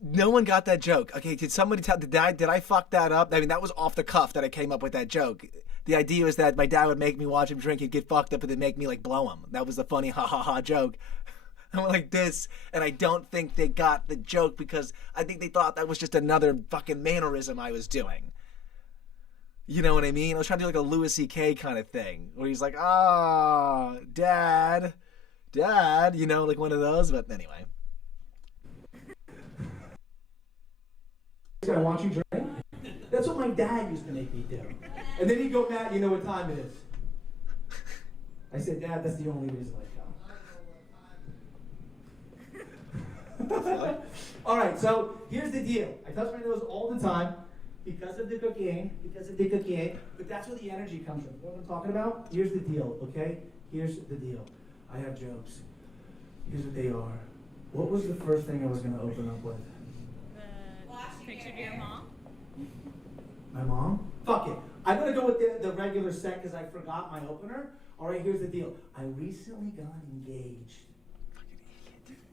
No one got that joke. Okay, did somebody tell? Did I fuck that up? I mean, that was off the cuff that I came up with that joke. The idea was that my dad would make me watch him drink, he'd get fucked up, and then make me like blow him. That was the funny ha ha ha joke. I went like this, and I don't think they got the joke because I think they thought that was just another fucking mannerism I was doing. You know what I mean? I was trying to do like a Louis C.K. kind of thing, where he's like, "Ah, Dad," you know, like one of those. But anyway. This guy watch you drink? That's what my dad used to make me do. And then he'd go, Matt, you know what time it is? I said, Dad, that's the only reason I come. All right, so here's the deal. I touch my nose all the time because of the cocaine, but that's where the energy comes from. You know what I'm talking about? Here's the deal, okay? Here's the deal. I have jokes. Here's what they are. What was the first thing I was going to open up with? Washing Picture your of your hair. mom? My mom? Fuck it. I'm gonna go with the regular set because I forgot my opener. All right, here's the deal. I recently got engaged.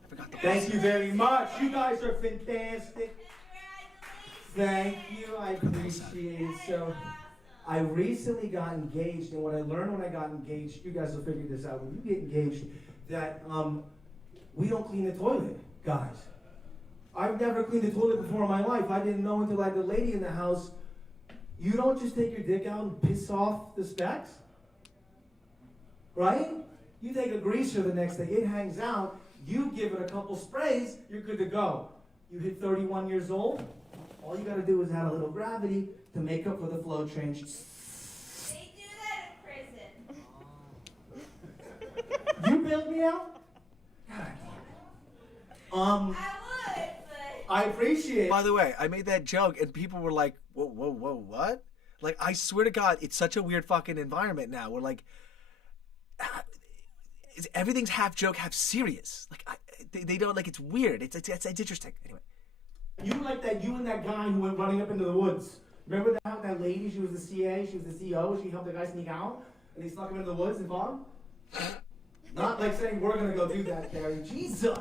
I forgot the Thank you very much. You guys are fantastic. Congratulations. Thank you. I appreciate it. So, I recently got engaged, and what I learned when I got engaged, you guys will figure this out. When you get engaged, that we don't clean the toilet, guys. I've never cleaned the toilet before in my life. I didn't know until I had the lady in the house. You don't just take your dick out and piss off the specs, right? You take a greaser the next day, it hangs out. You give it a couple sprays, you're good to go. You hit 31 years old, all you gotta do is add a little gravity to make up for the flow change. They do that in prison. You bailed me out? God damn it. I would, but I appreciate it. By the way, I made that joke and people were like, whoa, what? Like, I swear to God, it's such a weird fucking environment now. We're like, everything's half joke, half serious. Like, they don't, like, it's weird. It's interesting. Anyway. You like that, you and that guy who went running up into the woods. Remember that lady, she was the CA, she was the CO, she helped the guy sneak out, and he snuck him into the woods and fought him? Not like saying we're gonna go do that, Carrie. Jesus!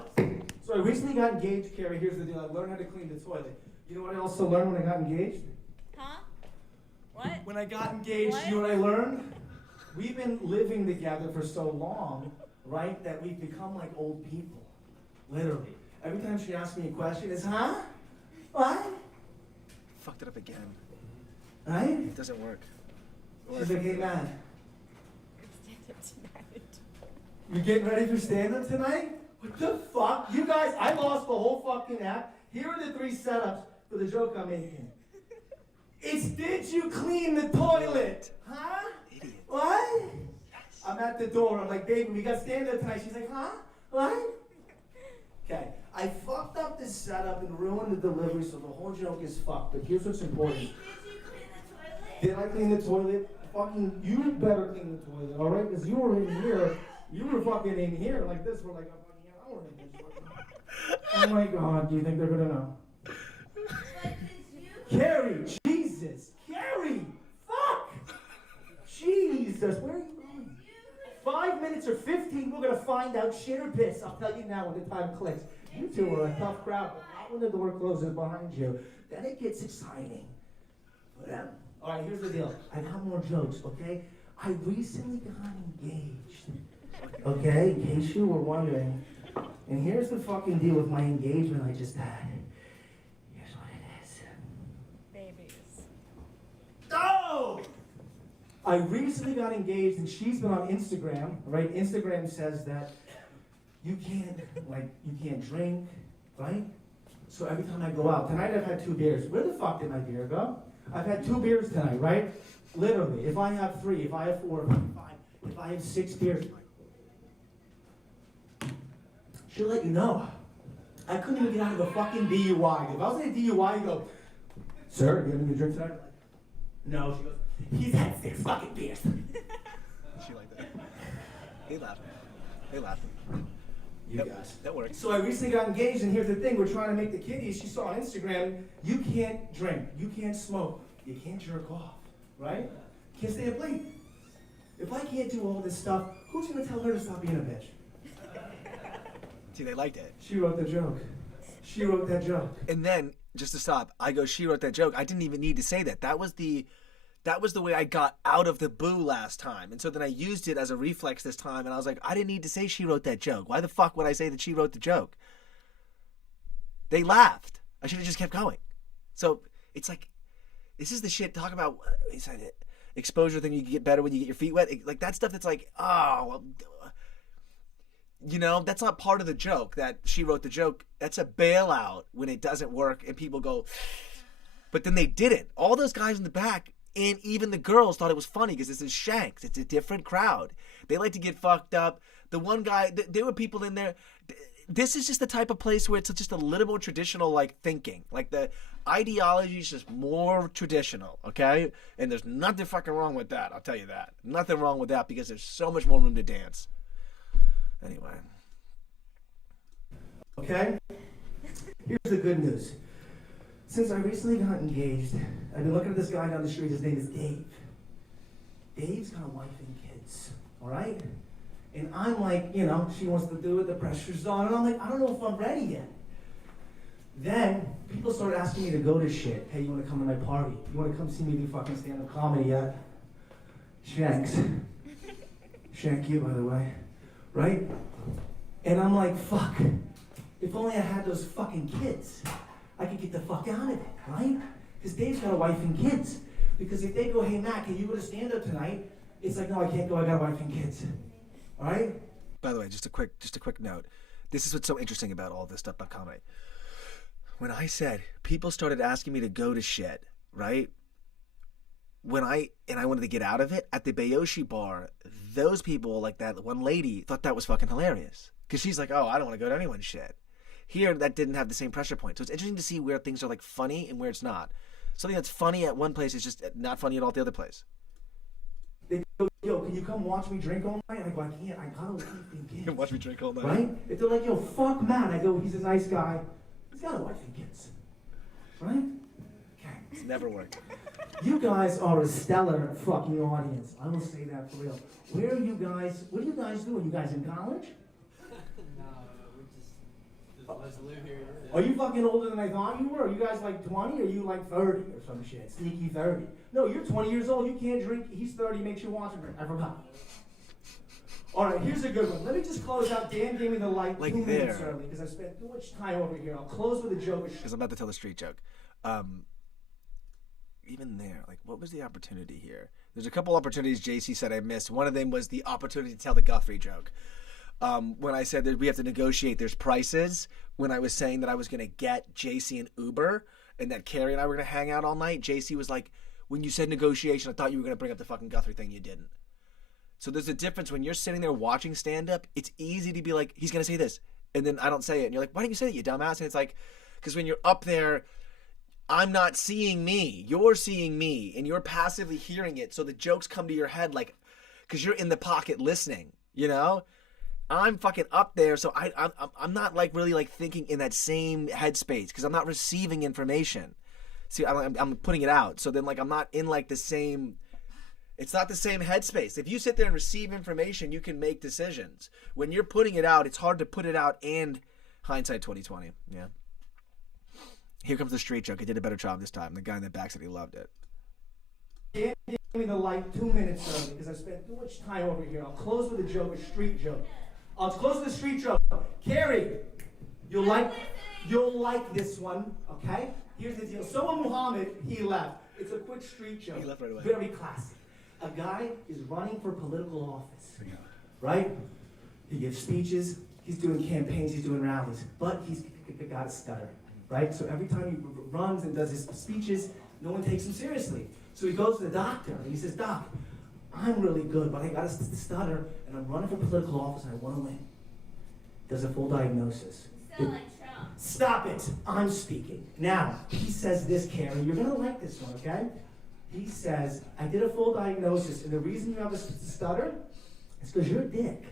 So I recently got engaged, Carrie, here's the deal, I learned how to clean the toilet. You know what I also learned when I got engaged? Huh? What? When I got engaged, What? you know what I learned? We've been living together for so long, right, that we've become like old people. Literally. Every time she asks me a question, it's, huh? What? Fucked it up again. Right? It doesn't work. She's like, hey man, Stand-up tonight. you getting ready for stand-up tonight? What the fuck? You guys, I lost the whole fucking act. Here are the 3 setups for the joke I'm making. It's did you clean the toilet? Huh? Idiot. What? I'm at the door. I'm like, baby, we got stand-up tonight. She's like, huh? What? Okay. I fucked up this setup and ruined the delivery, so the whole joke is fucked. But here's what's important. wait, did you clean the toilet? Did I clean the toilet? Fucking, you better clean the toilet, all right? Because you were in here. You were fucking in here like this for like a fucking hour. Oh my God, do you think they're gonna know? But did you? Carrie, Jesus, Carrie, fuck, Jesus, where are you going? 5 minutes or 15, we're gonna find out shit or piss. I'll tell you now when the time clicks. You two are a tough crowd, but not when the door closes behind you. Then it gets exciting. But, all right, here's the deal. I have more jokes, okay? I recently got engaged, okay? In case you were wondering. And here's the fucking deal with my engagement I just had. Here's what it is. Babies. Oh! I recently got engaged and she's been on Instagram, right? Instagram says that you can't drink, right? So every time I go out, tonight I've had 2 beers. Where the fuck did my beer go? I've had 2 beers tonight, right? Literally, if I have 3, if I have 4, if I have 5, if I have 6 beers, she'll let you know. I couldn't even get out of a fucking DUI. If I was in a DUI, you go, sir, you having a drink tonight? No, she goes, he's had 6 fucking beers. She like that. They laugh. You guys. That works. So I recently got engaged, and here's the thing, we're trying to make the kiddies. She saw on Instagram, you can't drink, you can't smoke, you can't jerk off, right? Can't stay up late. If I can't do all this stuff, who's gonna tell her to stop being a bitch? See, they liked it. She wrote the joke. She wrote that joke. And then, just to stop, I go, she wrote that joke. I didn't even need to say that. That was the way I got out of the boo last time. And so then I used it as a reflex this time, and I was like, I didn't need to say she wrote that joke. Why the fuck would I say that she wrote the joke? They laughed. I should have just kept going. So it's like, this is the shit, talk about exposure thing, you get better when you get your feet wet. Like that stuff that's like, oh, well, you know, that's not part of the joke that she wrote the joke. That's a bailout when it doesn't work and people go, but then they didn't. All those guys in the back and even the girls thought it was funny because this is Shanks. It's a different crowd. They like to get fucked up. The one guy, there were people in there. This is just the type of place where it's just a little more traditional, like, thinking. Like, the ideology is just more traditional, okay? And there's nothing fucking wrong with that, I'll tell you that. Nothing wrong with that because there's so much more room to dance. Anyway. Okay? Here's the good news. Since I recently got engaged, I've been looking at this guy down the street. His name is Dave. Dave's got a wife and kids, all right? And I'm like, you know, she wants to do it, the pressure's on, and I'm like, I don't know if I'm ready yet. Then people started asking me to go to shit. Hey, you want to come to my party? You want to come see me do fucking stand-up comedy yet? Shanks. Shank you, by the way. Right? And I'm like, fuck. If only I had those fucking kids, I could get the fuck out of it, right? Because Dave's got a wife and kids. Because if they go, hey, Matt, can you go to stand-up tonight? It's like, no, I can't go, I got a wife and kids. All right? By the way, just a quick note. This is what's so interesting about all this stuff about comedy. When I said people started asking me to go to shit, right? I wanted to get out of it at the Bayoshi bar, those people, like that one lady, thought that was fucking hilarious. Because she's like, oh, I don't want to go to anyone's shit. Here, that didn't have the same pressure point. So it's interesting to see where things are like funny and where it's not. Something that's funny at one place is just not funny at all at the other place. They go, yo, can you come watch me drink all night? I go, I can't, I gotta leave and kids. Watch me drink all night. Right? If they're like, yo, fuck Matt, I go, he's a nice guy. He's got a wife and kids. Right? Okay. It's never worked. You guys are a stellar fucking audience. I will say that for real. Where are you guys, what do you guys do? Are you guys in college? No, we just let's live here. Are you fucking older than I thought you were? Are you guys like 20 or are you like 30 or some shit? Sneaky 30. No, you're 20 years old. You can't drink. He's 30. Makes you want to drink. I forgot. All right, here's a good one. Let me just close out. Dan gave me the light Like 2 minutes there. early because I spent too much time over here. I'll close with a joke. Because I'm about to tell the street joke. Even there, like, what was the opportunity here? There's a couple opportunities JC said I missed. One of them was the opportunity to tell the Guthrie joke. When I said that we have to negotiate, there's prices. When I was saying that I was going to get JC an Uber and that Carrie and I were going to hang out all night, JC was like, when you said negotiation, I thought you were going to bring up the fucking Guthrie thing. You didn't. So there's a difference when you're sitting there watching stand-up. It's easy to be like, he's going to say this. And then I don't say it. And you're like, why didn't you say that, you dumbass? And it's like, because when you're up there, I'm not seeing me. You're seeing me. And you're passively hearing it. So the jokes come to your head like, because you're in the pocket listening, you know? I'm fucking up there. So I'm not like really like thinking in that same headspace because I'm not receiving information. See, I'm putting it out. So then like I'm not in like the same... It's not the same headspace. If you sit there and receive information, you can make decisions. When you're putting it out, it's hard to put it out and hindsight 2020. Yeah. Here comes the street joke. I did a better job this time. The guy in the back said he loved it. Dan gave me the light 2 minutes early because I spent too much time over here. I'll close with a joke, a street joke. I'll close with a street joke. Carrie, you'll like this one, okay? Here's the deal. Someone Muhammad, he left. It's a quick street joke. He left right away. Very classic. A guy is running for political office, right? He gives speeches, he's doing campaigns, he's doing rallies, but he's got a stutter, right? So every time he runs and does his speeches, no one takes him seriously. So he goes to the doctor and he says, Doc, I'm really good, but I got a stutter and I'm running for political office and I want to win. Does a full diagnosis. Sound like Trump. Stop it, I'm speaking. Now, he says this, Karen, you're gonna like this one, okay? He says, I did a full diagnosis, and the reason you have a stutter is because your dick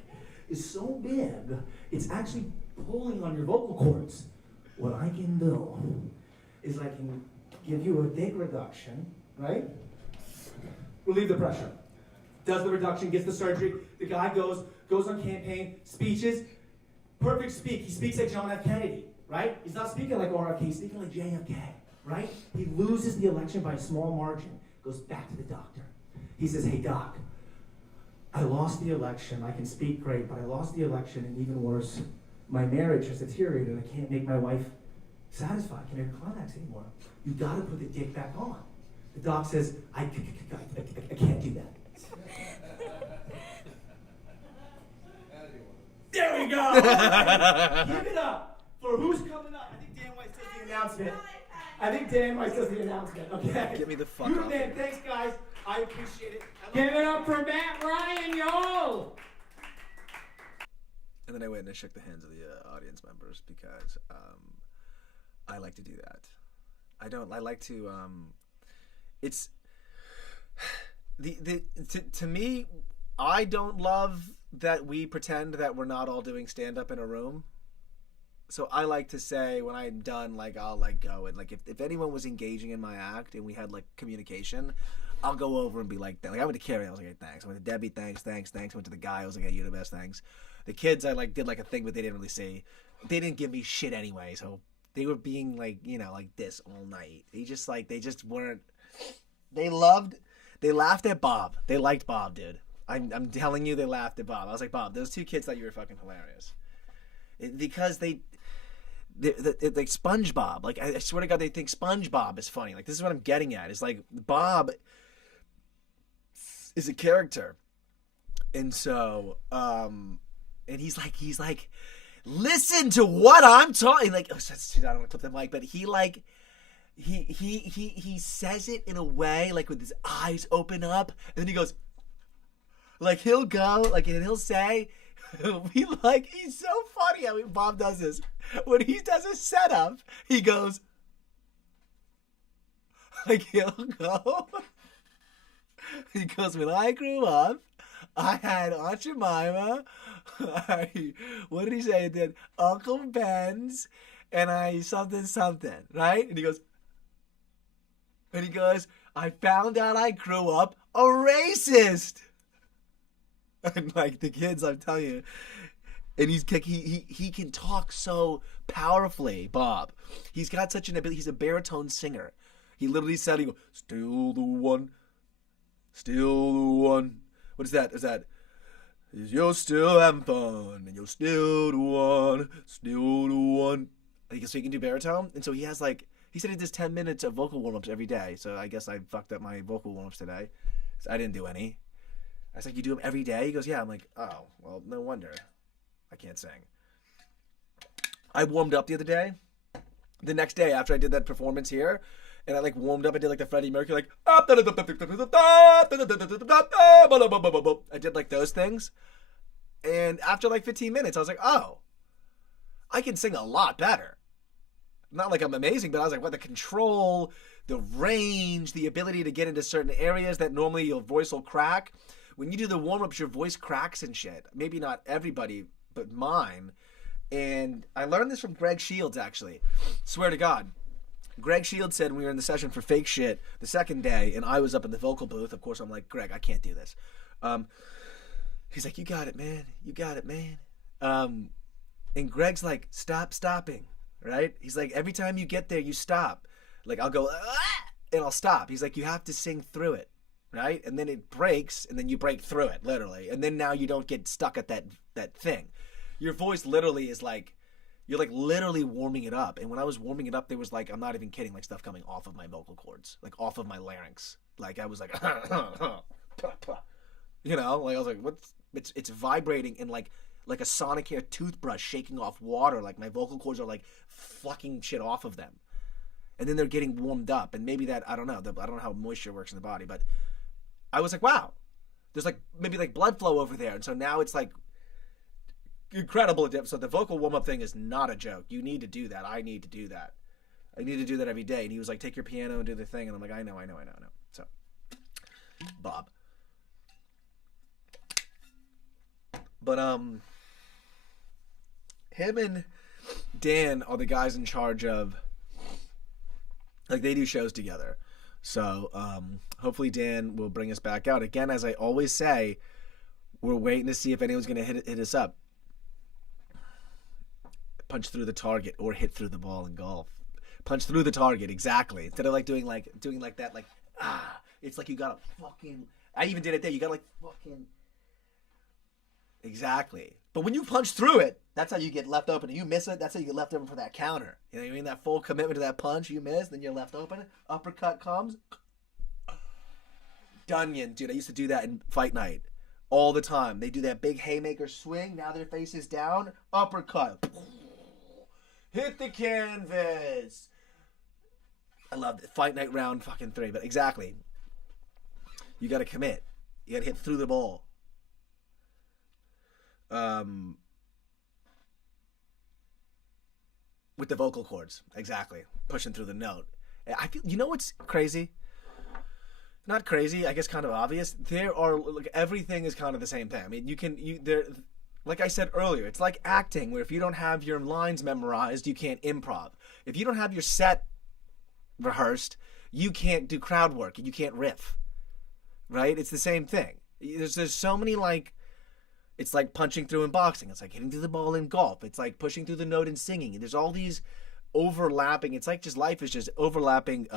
is so big, it's actually pulling on your vocal cords. What I can do is I can give you a dick reduction, right? Relieve the pressure. Does the reduction, gets the surgery, the guy goes on campaign, speeches, perfect speak. He speaks like John F. Kennedy, right? He's not speaking like RFK, he's speaking like JFK, right? He loses the election by a small margin. Goes back to the doctor. He says, hey doc, I lost the election. I can speak great, but I lost the election, and even worse, my marriage has deteriorated. I can't make my wife satisfied. I can't make her climax anymore. You gotta put the dick back on. The doc says, I can't do that. There we go. Give it up for who's coming up. I think Dan White says the announcement. Okay. Get me the fuck You off. man, thanks guys. I appreciate it. Give it up for Matt Ryan, y'all! And then I went and I shook the hands of the audience members because I like to do that. I like to, it's, to me, I don't love that we pretend that we're not all doing stand-up in a room. So I like to say when I'm done, like, I'll like go and like if anyone was engaging in my act and we had like communication, I'll go over and be like, I went to Carrie, I was like, hey, thanks. I went to Debbie, thanks. I went to the guy, I was like, hey, you're the best, thanks. The kids, I like did like a thing, but they didn't really say, they didn't give me shit anyway. So they were being like, you know, like this all night. They just weren't, they laughed at Bob. They liked Bob, dude. I'm telling you, they laughed at Bob. I was like, Bob, those two kids thought you were fucking hilarious. Because like SpongeBob. Like I swear to God, they think SpongeBob is funny. Like this is what I'm getting at. It's like Bob is a character, and so and he's like, listen to what I'm talking. Like, oh, I don't want to clip the mic, but he like. He says it in a way like with his eyes open up, and then he goes, like he'll go like and he'll say, he's so funny how Bob does this. When he does a setup, he goes, like he'll go, he goes, when I grew up, I had Aunt Jemima, what did he say? Then Uncle Ben's, and I something, right? And he goes. I found out I grew up a racist. And like the kids, I'm telling you, and he can talk so powerfully, Bob. He's got such an ability. He's a baritone singer. He literally said, he goes, still the one. What is that? Is that, you're still having fun, and you're still the one. So he can do baritone, and so he has like, he said he does 10 minutes of vocal warm-ups every day. So I guess I fucked up my vocal warm-ups today. So I didn't do any. I was like, you do them every day? He goes, yeah. I'm like, oh, well, no wonder. I can't sing. I warmed up the other day. The next day after I did that performance here, and I like warmed up, I did like the Freddie Mercury, like, I did like those things. And after like 15 minutes, I was like, oh, I can sing a lot better. Not like I'm amazing, but I was like, what, the control, the range, the ability to get into certain areas that normally your voice will crack. When you do the warm-ups, your voice cracks and shit. Maybe not everybody, but mine. And I learned this from Greg Shields, actually. Swear to God. Greg Shields said when we were in the session for Fake Shit the second day, and I was up in the vocal booth. Of course, I'm like, Greg, I can't do this. He's like, you got it, man. And Greg's like, stopping. Right? He's like, every time you get there, you stop. Like, I'll go, and I'll stop. He's like, you have to sing through it, right? And then it breaks, and then you break through it, literally. And then now you don't get stuck at that thing. Your voice literally is like, you're like literally warming it up. And when I was warming it up, there was like, I'm not even kidding, like stuff coming off of my vocal cords, like off of my larynx. Like I was like, you know, like I was like, what's, it's vibrating in like a Sonicare toothbrush shaking off water. Like my vocal cords are like fucking shit off of them. And then they're getting warmed up. And maybe that, I don't know how moisture works in the body, but I was like, wow, there's like maybe like blood flow over there. And so now it's like incredible. So the vocal warm up thing is not a joke. You need to do that. I need to do that. I need to do that every day. And he was like, take your piano and do the thing. And I'm like, I know. So Bob. But, him and Dan are the guys in charge of, like, they do shows together. So, hopefully Dan will bring us back out. Again, as I always say, we're waiting to see if anyone's going to hit us up. Punch through the target or hit through the ball in golf. Punch through the target, exactly. Instead of like doing like that, like, it's like you gotta fucking, I even did it there. You gotta like fucking, exactly. But when you punch through it, that's how you get left open. And you miss it, that's how you get left open for that counter. You know what I mean? That full commitment to that punch, you miss, then you're left open. Uppercut comes. Dunyan, dude, I used to do that in fight night all the time. They do that big haymaker swing. Now their face is down. Uppercut. Hit the canvas. I love it. Fight night round fucking 3. But exactly. You got to commit. You got to hit through the ball. With the vocal cords. Exactly. Pushing through the note. I feel, you know what's crazy? Not crazy, I guess kind of obvious. There are, like, everything is kind of the same thing. I mean, there, like I said earlier, it's like acting, where if you don't have your lines memorized, you can't improv. If you don't have your set rehearsed, you can't do crowd work, you can't riff, right? It's the same thing. There's so many, like, it's like punching through in boxing. It's like hitting through the ball in golf. It's like pushing through the note in singing. And there's all these overlapping, it's like just life is just overlapping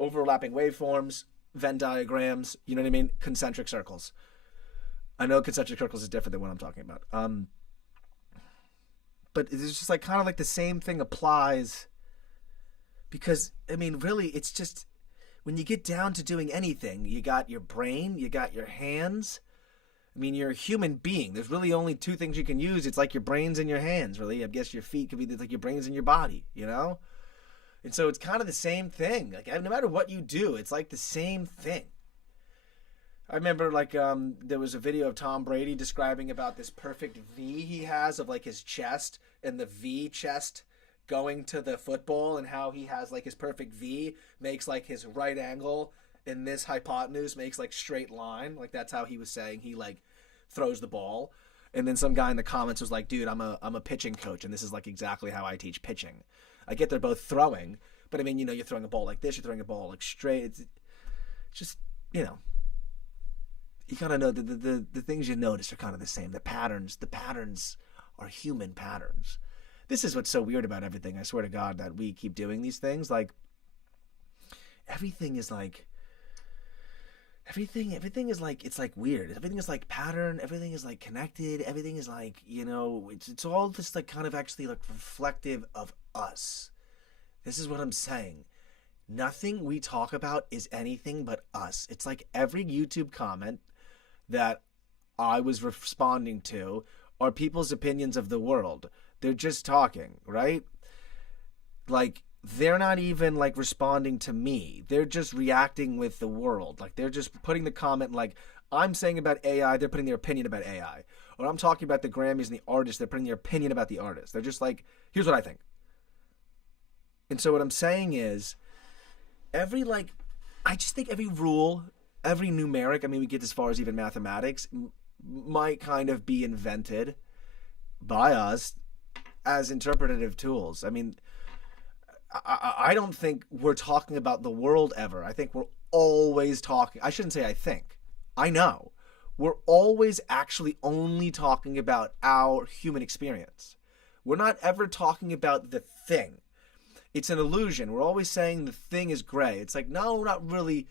waveforms, Venn diagrams, you know what I mean? Concentric circles. I know concentric circles is different than what I'm talking about. but it's just like kind of like the same thing applies. Because I mean, really, it's just when you get down to doing anything, you got your brain, you got your hands. I mean, you're a human being. There's really only two things you can use. It's like your brains and your hands, really. I guess your feet could be like your brains and your body, you know? And so it's kind of the same thing. Like, no matter what you do, it's like the same thing. I remember, like, there was a video of Tom Brady describing about this perfect V he has of, like, his chest and the V chest going to the football, and how he has, like, his perfect V makes, like, his right angle and this hypotenuse makes, like, straight line. Like, that's how he was saying he, like, throws the ball. And then some guy in the comments was like, dude, I'm a pitching coach, and this is, like, exactly how I teach pitching. I get they're both throwing, but, I mean, you know, you're throwing a ball like this, you're throwing a ball, like, straight. It's just, you know, you kind of know the things you notice are kind of the same. The patterns are human patterns. This is what's so weird about everything. I swear to God that we keep doing these things. Like, everything is like it's like weird. Everything is like pattern. Everything is like connected. Everything is like, you know, it's all just like kind of actually like reflective of us. This is what I'm saying. Nothing we talk about is anything but us. It's like every YouTube comment that I was responding to are people's opinions of the world. They're just talking, right? Like, they're not even like responding to me. They're just reacting with the world. Like, they're just putting the comment like, I'm saying about AI, they're putting their opinion about AI. Or I'm talking about the Grammys and the artists, they're putting their opinion about the artist. They're just like, here's what I think. And so what I'm saying is, I just think every rule, every numeric, I mean, we get as far as even mathematics, might kind of be invented by us as interpretative tools. I mean, I don't think we're talking about the world ever. I think we're always talking. I shouldn't say I think. I know. We're always actually only talking about our human experience. We're not ever talking about the thing. It's an illusion. We're always saying the thing is gray. It's like, no, not really.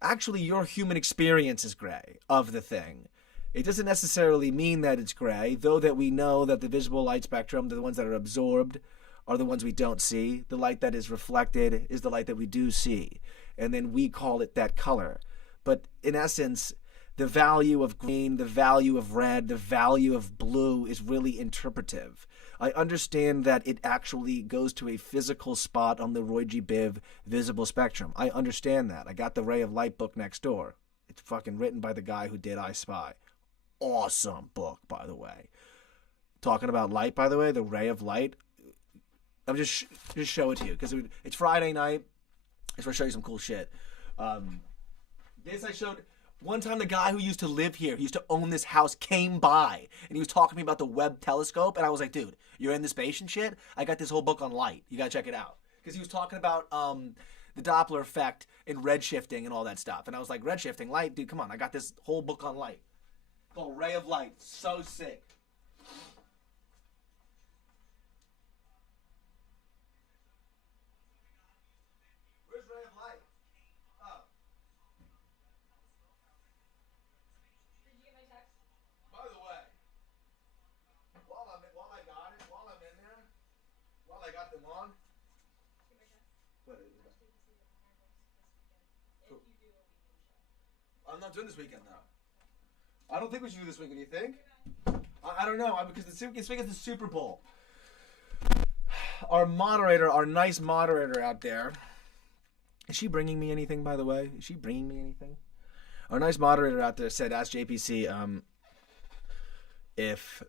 Actually, your human experience is gray of the thing. It doesn't necessarily mean that it's gray, though that we know that the visible light spectrum, the ones that are absorbed, are the ones we don't see. The light that is reflected is the light that we do see. And then we call it that color. But in essence, the value of green, the value of red, the value of blue is really interpretive. I understand that it actually goes to a physical spot on the Roy G. Biv visible spectrum. I understand that. I got the Ray of Light book next door. It's fucking written by the guy who did I Spy. Awesome book, by the way. Talking about light, by the way, the Ray of Light. I'm just show it to you because it's Friday night. I just want to show you some cool shit. This I showed. One time the guy who used to live here, he used to own this house, came by, and he was talking to me about the Webb telescope, and I was like, dude, you're in the space and shit? I got this whole book on light. You gotta check it out. Because he was talking about the Doppler effect and redshifting and all that stuff. And I was like, redshifting, light? Dude, come on, I got this whole book on light. Called Ray of Light. So sick. Where's Ray of Light? Oh. Did you get my text? By the way, while I got it, while I'm in there, while I got them on. Get my text? What is it? If you do a weekend show. I'm not doing this weekend though. I don't think we should do this weekend. Do you think? I don't know because this weekend's the Super Bowl. Our moderator, our nice moderator out there. Is she bringing me anything, by the way? Is she bringing me anything? Our nice moderator out there said, ask JPC if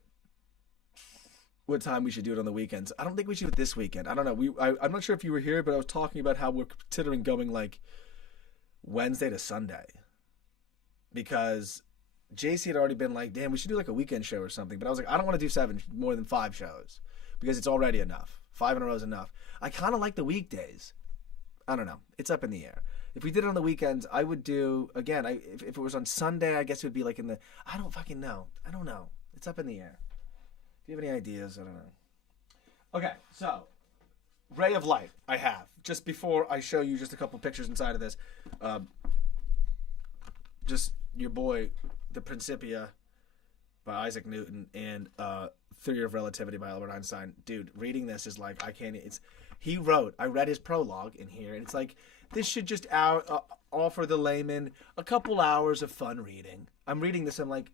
what time we should do it on the weekends. I don't think we should do it this weekend. I don't know. I'm not sure if you were here, but I was talking about how we're considering going like Wednesday to Sunday because JC had already been like, damn, we should do like a weekend show or something. But I was like, I don't want to do more than 5 shows because it's already enough. 5 in a row is enough. I kind of like the weekdays. I don't know. It's up in the air. If we did it on the weekends, I would do, again, if it was on Sunday, I guess it would be like in the, I don't fucking know. I don't know. It's up in the air. If you have any ideas, I don't know. Okay, so, Ray of Light, I have. Just before I show you just a couple pictures inside of this, just your boy, The Principia by Isaac Newton, and Theory of Relativity by Albert Einstein. Dude, reading this is like, I can't, I read his prologue in here, and it's like, this should just offer the layman a couple hours of fun reading. I'm reading this, I'm like,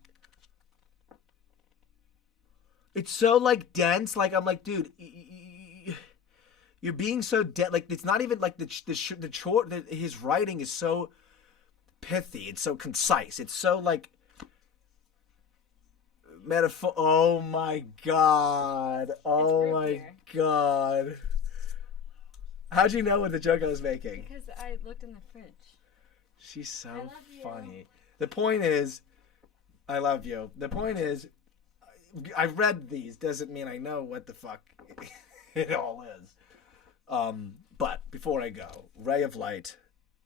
it's so like dense, like I'm like, dude, you're being so dense, like it's not even like his writing is so pithy, it's so concise, it's so like metaphor. Oh my god. Oh my god. How'd you know what the joke I was making? Because I looked in the fridge. She's so I love you. funny. The point is, I love you. The point is, I read these. Doesn't mean I know what the fuck it all is. But before I go, Ray of Light.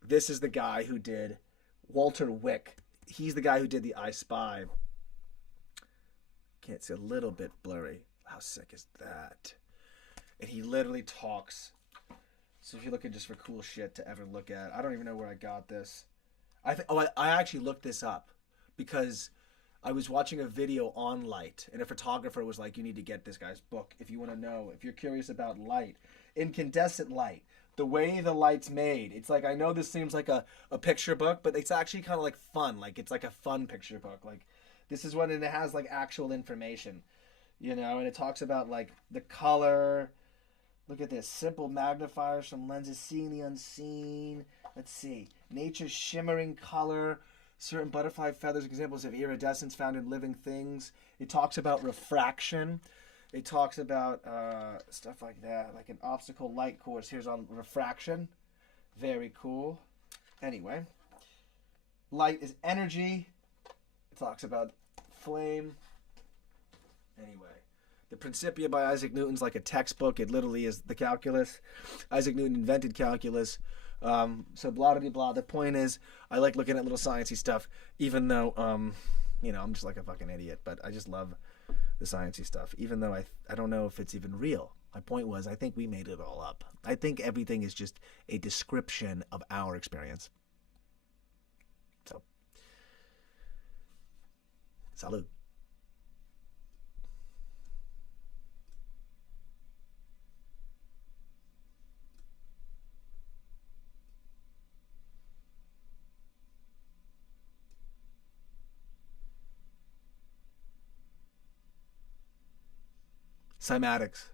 This is the guy who did Walter Wick. He's the guy who did the I Spy. Can't see, a little bit blurry. How sick is that? And he literally talks. So if you're looking just for cool shit to ever look at, I don't even know where I got this. I actually looked this up because I was watching a video on light, and a photographer was like, you need to get this guy's book if you want to know, if you're curious about light. Incandescent light, the way the light's made. It's like, I know this seems like a picture book, but it's actually kind of like fun. Like, it's like a fun picture book. Like, this is when it has like actual information, you know, and it talks about like the color. Look at this. Simple magnifiers from lenses seeing the unseen. Let's see. Nature's shimmering color. Certain butterfly feathers, examples of iridescence found in living things. It talks about refraction. It talks about stuff like that, like an obstacle light course. Here's on refraction. Very cool. Anyway. Light is energy. It talks about flame. Anyway. The Principia by Isaac Newton's like a textbook. It literally is the calculus. Isaac Newton invented calculus. So blah blah blah. The point is, I like looking at little sciencey stuff, even though, you know, I'm just like a fucking idiot. But I just love the sciencey stuff, even though I don't know if it's even real. My point was, I think we made it all up. I think everything is just a description of our experience. So, salud. Cymatics.